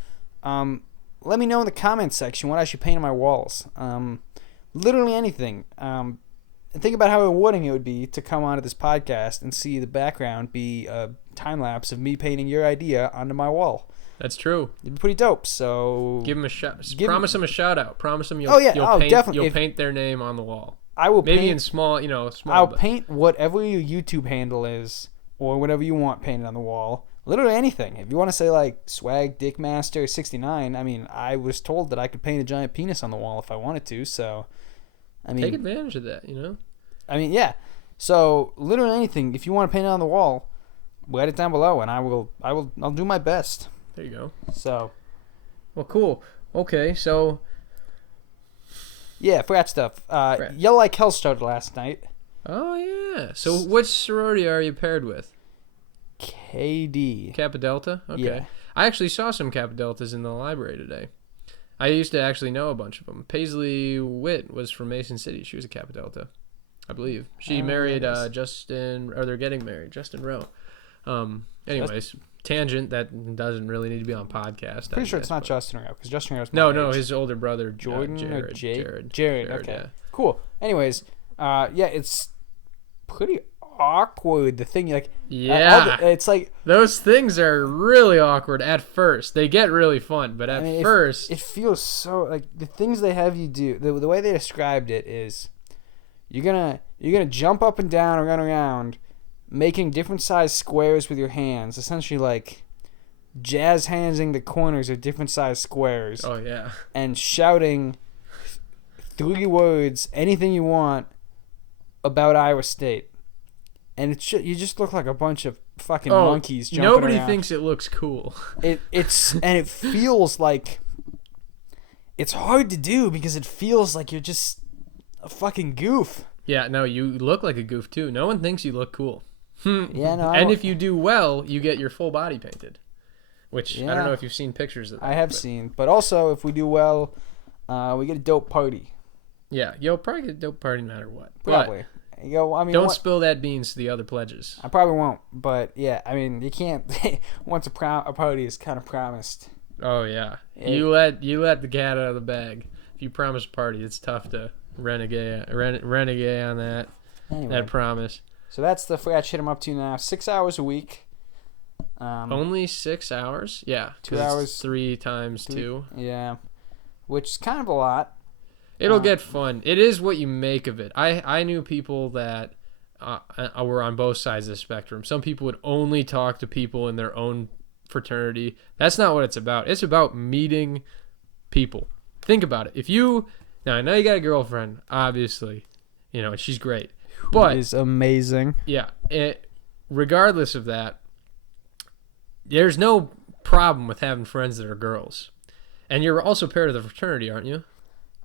Let me know in the comments section what I should paint on my walls. Literally anything. Think about how rewarding it would be to come onto this podcast and see the background be a time lapse of me painting your idea onto my wall. That's true. It'd be pretty dope. So give him a shout. Promise him a shout out. Promise him you'll paint their name on the wall. I will maybe in small. I'll paint whatever your YouTube handle is or whatever you want painted on the wall. Literally anything. If you want to say like Swag Dickmaster 69, I mean, I was told that I could paint a giant penis on the wall if I wanted to. So, I mean, take advantage of that. I mean, yeah. So literally anything. If you want to paint it on the wall, write it down below, and I'll do my best. There you go. So, well, cool. Okay, so Yeah, frat stuff. Frat. Yell Like Hell started last night. Oh yeah. So which sorority are you paired with? KD. Kappa Delta? Okay. Yeah. I actually saw some Kappa Deltas in the library today. I used to actually know a bunch of them. Paisley Witt was from Mason City. She was a Kappa Delta, I believe. She married Justin, or they're getting married, Justin Rowe. Anyways, tangent that doesn't really need to be on podcast. Pretty sure it's not Justin Rowe, because Justin Rowe's No, his older brother, Jordan or Jared. Jared, okay. Yeah. Cool. Anyways, it's pretty awkward. The thing, like, it's like those things are really awkward at first. They get really fun, but at first it feels so like the things they have you do. The way they described it is, you're gonna jump up and down, run around, making different size squares with your hands, essentially like jazz handsing the corners of different size squares. Oh yeah. And shouting 3 words, anything you want, about Iowa State. And you just look like a bunch of fucking monkeys jumping nobody around. thinks it looks cool. And it feels like it's hard to do because it feels like you're just a fucking goof. Yeah, no, you look like a goof too. No one thinks you look cool. Yeah, no. And if you do well, you get your full body painted. Which, I don't know if you've seen pictures of that. I have seen. But also, if we do well, we get a dope party. Yeah, you'll probably get a dope party no matter what. Probably. Don't spill that beans to the other pledges. I probably won't. But, yeah, I mean, you can't... once a party is kind of promised. Oh, yeah. You let the cat out of the bag. If you promise a party, it's tough to renegade on that promise. So that's the frat shit I'm up to now. 6 hours a week. Only 6 hours? Yeah. 2 hours. 3 times 2. Yeah. Which is kind of a lot. It'll get fun. It is what you make of it. I knew people that were on both sides of the spectrum. Some people would only talk to people in their own fraternity. That's not what it's about. It's about meeting people. Think about it. Now I know you got a girlfriend, obviously, and she's great. But is amazing. Yeah. Regardless of that, there's no problem with having friends that are girls. And you're also paired of the fraternity, aren't you?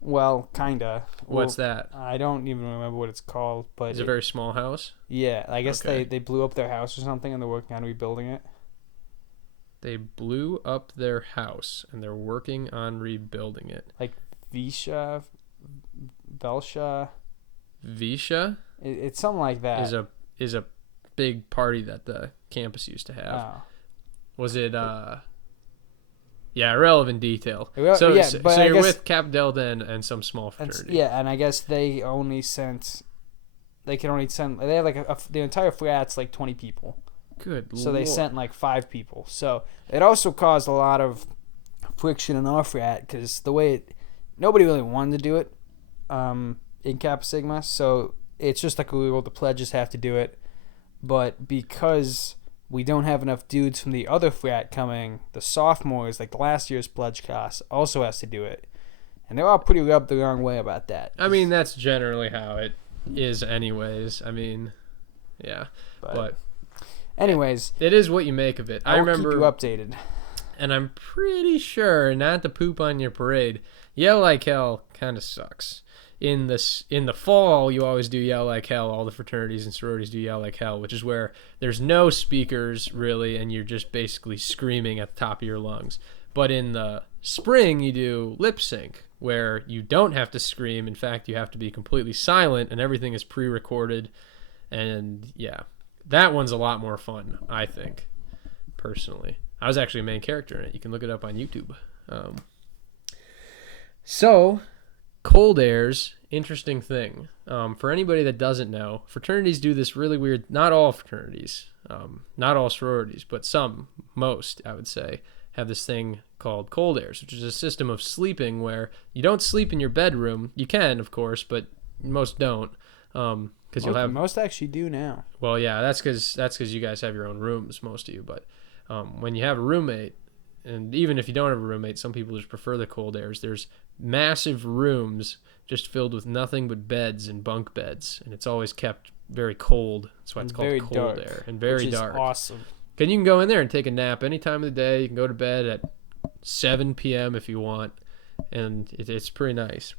Well, kinda. What's that? I don't even remember what it's called, but it's a very small house. Yeah, I guess they blew up their house or something, and they're working on rebuilding it. They blew up their house, and they're working on rebuilding it. Like Visha, Velsha. Visha? It's something like that. Is a big party that the campus used to have. Oh. Was it irrelevant detail. So you're with Cap Delta and some small fraternity. And I guess they have like the entire frat's like 20 people. Good So Lord. they sent like 5 people. So it also caused a lot of friction in our frat because nobody really wanted to do it in Kappa Sigma. So it's just like illegal. The pledges have to do it. But because we don't have enough dudes from the other frat coming, the sophomores, like the last year's pledge class, also has to do it. And they're all pretty rubbed the wrong way about that. I mean, that's generally how it is anyways. I mean, yeah. But anyways. It is what you make of it. I remember keep you updated. And I'm pretty sure, not to poop on your parade, Yell Like Hell kind of sucks. In the fall, you always do Yell Like Hell. All the fraternities and sororities do Yell Like Hell, which is where there's no speakers really, and you're just basically screaming at the top of your lungs. But in the spring, you do lip sync, where you don't have to scream. In fact, you have to be completely silent, and everything is pre-recorded. And yeah, that one's a lot more fun, I think, personally. I was actually a main character in it. You can look it up on YouTube. Cold airs, interesting thing. For anybody that doesn't know, fraternities do this really weird, not all fraternities, not all sororities, but most, I would say, have this thing called cold airs, which is a system of sleeping where you don't sleep in your bedroom. You can, of course, but most don't. Most actually do now. Well, yeah, that's because you guys have your own rooms, most of you. But when you have a roommate, and even if you don't have a roommate, some people just prefer the cold airs. There's massive rooms just filled with nothing but beds and bunk beds, and it's always kept very cold. That's why it's called cold air, and very dark. Awesome. You can go in there and take a nap any time of the day. You can go to bed at 7 p.m. if you want, and it's pretty nice.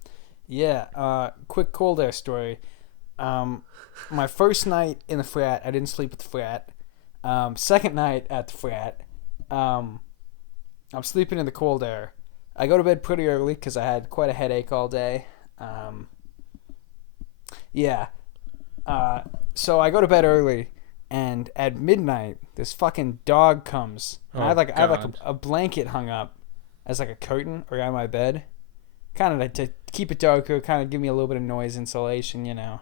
Yeah. Quick cold air story. My first night in the frat, I didn't sleep at the frat. Second night at the frat, I'm sleeping in the cold air. I go to bed pretty early because I had quite a headache all day. Yeah. So I go to bed early, and at midnight, this fucking dog comes. And I have like a blanket hung up as like a curtain around my bed, kind of to keep it darker, kind of give me a little bit of noise insulation, you know.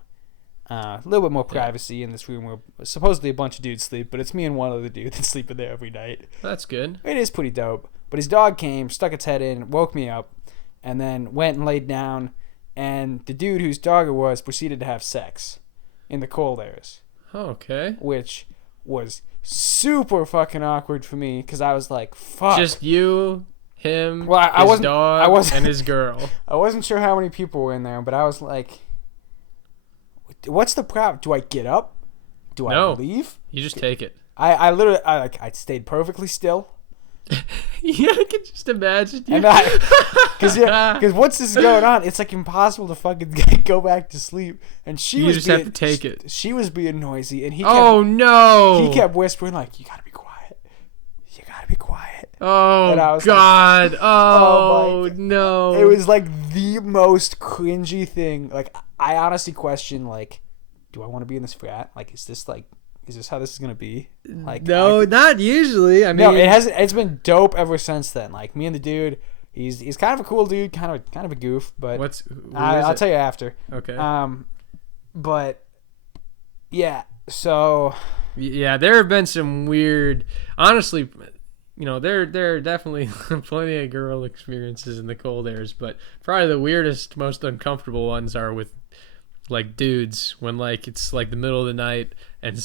A little bit more privacy in this room where supposedly a bunch of dudes sleep, but it's me and one other dude that's sleeping there every night. That's good. It is pretty dope. But his dog came, stuck its head in, woke me up, and then went and laid down, and the dude whose dog it was proceeded to have sex in the cold airs. Oh, okay. Which was super fucking awkward for me because I was like, fuck. Just you, him, I his dog, and his girl. I wasn't sure how many people were in there, but I was like, what's the problem? Do I get up? Do I leave? You just take it. I literally I stayed perfectly still. Yeah, I can just imagine you. Because once this is going on, it's like impossible to fucking go back to sleep. And you just have to take it. She was being noisy, and he kept whispering like, "You gotta be quiet. You gotta be quiet." Oh God! Like, oh no! It was like the most cringy thing. Like I honestly question like, do I want to be in this frat? Like, is this how this is gonna be? Like, no, not usually. I mean, no, it hasn't. It's been dope ever since then. Like me and the dude, he's kind of a cool dude, kind of a goof. But I'll tell you after. Okay. But yeah. So. Yeah, there have been some weird. Honestly, you know, there are definitely plenty of girl experiences in the cold airs, but probably the weirdest, most uncomfortable ones are with like dudes when like it's like the middle of the night and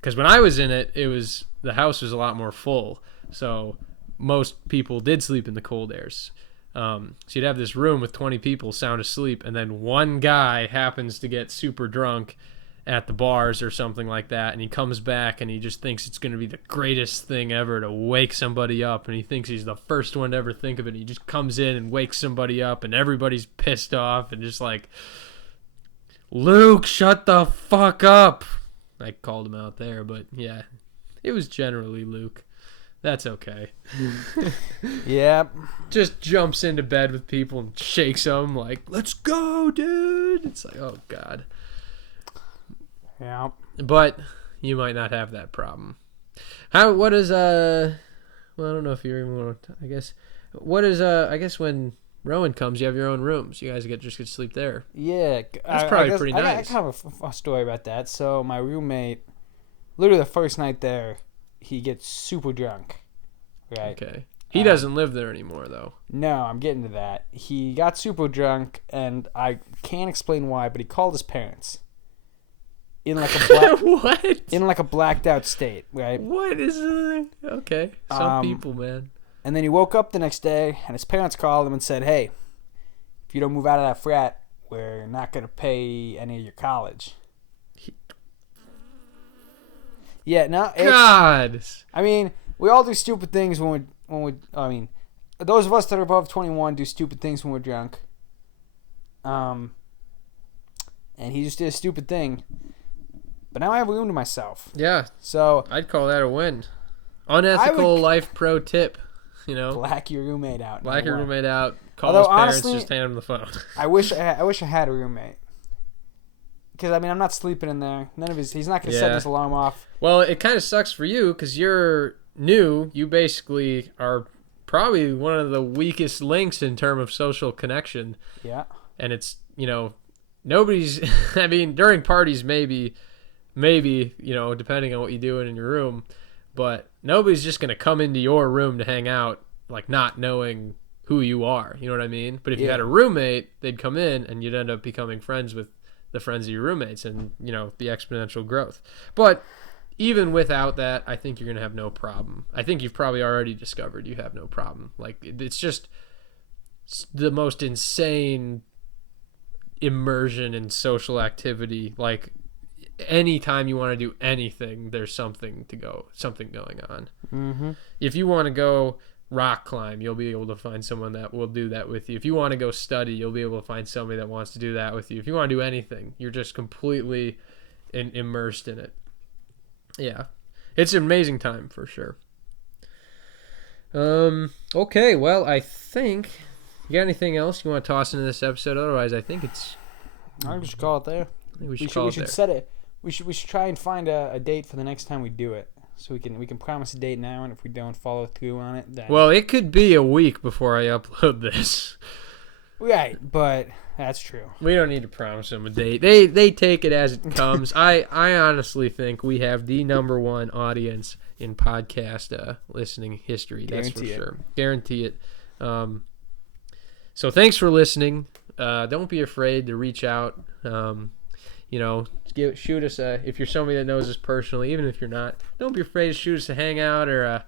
because when I was in it, the house was a lot more full, so most people did sleep in the cold airs. So you'd have this room with 20 people sound asleep, and then one guy happens to get super drunk at the bars or something like that, and he comes back and he just thinks it's going to be the greatest thing ever to wake somebody up, and he thinks he's the first one to ever think of it. He just comes in and wakes somebody up, and everybody's pissed off and just like, Luke, shut the fuck up. I called him out there, but yeah, it was generally Luke. That's okay. Yep. Just jumps into bed with people and shakes them like, let's go, dude. It's like, oh God. Yeah. But you might not have that problem. What is, well, I don't know if you even want to, I guess, what is, I guess when Rowan comes, you have your own rooms. You guys just get to sleep there. Yeah. That's probably pretty nice. I kind of a story about that. So my roommate, literally the first night there, he gets super drunk. Right? Okay. He doesn't live there anymore, though. No, I'm getting to that. He got super drunk, and I can't explain why, but he called his parents. In like a what? In like a blacked out state, right? What is it? Okay. Some people, man. And then he woke up the next day, and his parents called him and said, "Hey, if you don't move out of that frat, we're not going to pay any of your college." Yeah, no. God. I mean, we all do stupid things when we. I mean, those of us that are above 21 do stupid things when we're drunk. And he just did a stupid thing. But now I have a room to myself. Yeah. So I'd call that a win. Unethical life pro tip. You know, black your roommate out. Black your roommate out. Call his parents. Honestly, just hand him the phone. I wish I had a roommate. Because I mean, I'm not sleeping in there. He's not gonna set this alarm off. Well, it kind of sucks for you because you're new. You basically are probably one of the weakest links in terms of social connection. Yeah. And it's, you know, nobody's. I mean, during parties, maybe, you know, depending on what you're doing in your room. But nobody's just going to come into your room to hang out, like, not knowing who you are. You know what I mean? But if you had a roommate, they'd come in, and you'd end up becoming friends with the friends of your roommates and, you know, the exponential growth. But even without that, I think you're going to have no problem. I think you've probably already discovered you have no problem. Like, it's just the most insane immersion in social activity. Like, anytime you want to do anything, there's something going on. Mm-hmm. If you want to go rock climb, you'll be able to find someone that will do that with you. If you want to go study, you'll be able to find somebody that wants to do that with you. If you want to do anything, you're just completely immersed in it. Yeah. It's an amazing time for sure. Okay, well, I think you got anything else you want to toss into this episode? Otherwise, I think it's I think we should call it there. I think we should set it. We should try and find a date for the next time we do it. So we can promise a date now, and if we don't follow through on it, then Well, it could be a week before I upload this. Right, but that's true. We don't need to promise them a date. They take it as it comes. I honestly think we have the number one audience in podcast listening history. That's for sure. Guarantee it. So thanks for listening. Don't be afraid to reach out. Shoot us if you're somebody that knows us personally, even if you're not. Don't be afraid to shoot us a hangout or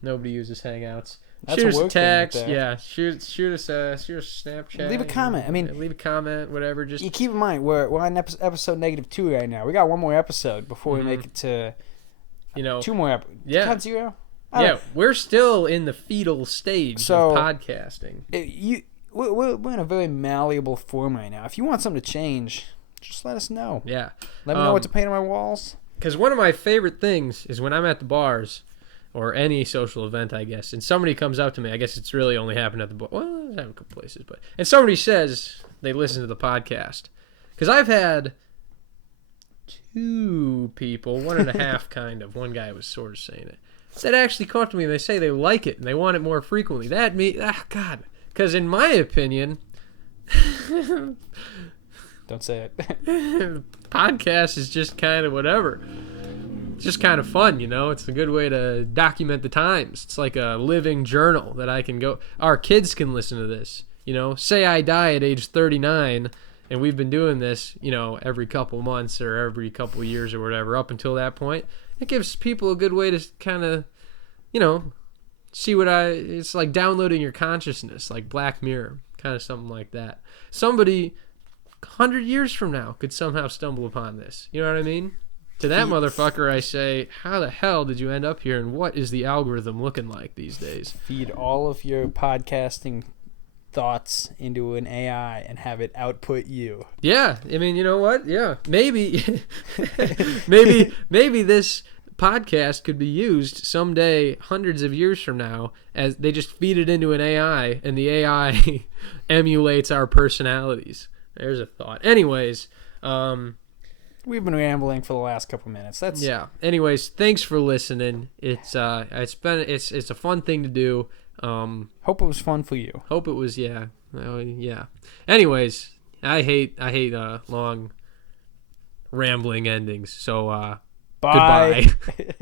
nobody uses hangouts. That's shoot us a a text, thing right yeah. Shoot us a Snapchat. Leave a comment. I mean, leave a comment, whatever. Just you keep in mind we're on episode -2 right now. We got one more episode before we make it to 2 more episodes. Yeah. Count 0. Yeah, we're still in the fetal stage of podcasting. We're in a very malleable form right now. If you want something to change, just let us know. Yeah. Let me know what to paint on my walls. Because one of my favorite things is when I'm at the bars or any social event, I guess, and somebody comes up to me. I guess it's really only happened at the bar. Well, it's happened a couple places, and somebody says they listen to the podcast. Because I've had 2 people, 1.5 kind of. One guy was sort of saying it. That actually come up to me and they say they like it and they want it more frequently. God. Because in my opinion, don't say it. Podcast is just kind of whatever. It's just kind of fun, It's a good way to document the times. It's like a living journal that I can go. Our kids can listen to this. Say I die at age 39, and we've been doing this, every couple months or every couple years or whatever up until that point. It gives people a good way to kind of, see it's like downloading your consciousness, like Black Mirror, kind of something like that. Somebody 100 years from now could somehow stumble upon this. You know what I mean? To that motherfucker, I say, how the hell did you end up here, and what is the algorithm looking like these days? Feed all of your podcasting thoughts into an AI and have it output you. Yeah, I mean, you know what? Yeah, maybe this podcast could be used someday, hundreds of years from now, as they just feed it into an AI, and the AI emulates our personalities. There's a thought. Anyways, we've been rambling for the last couple minutes. Yeah. Anyways, thanks for listening. It's a fun thing to do. Hope it was fun for you. Hope it was, yeah. Yeah. Anyways, I hate long rambling endings. So bye. Goodbye.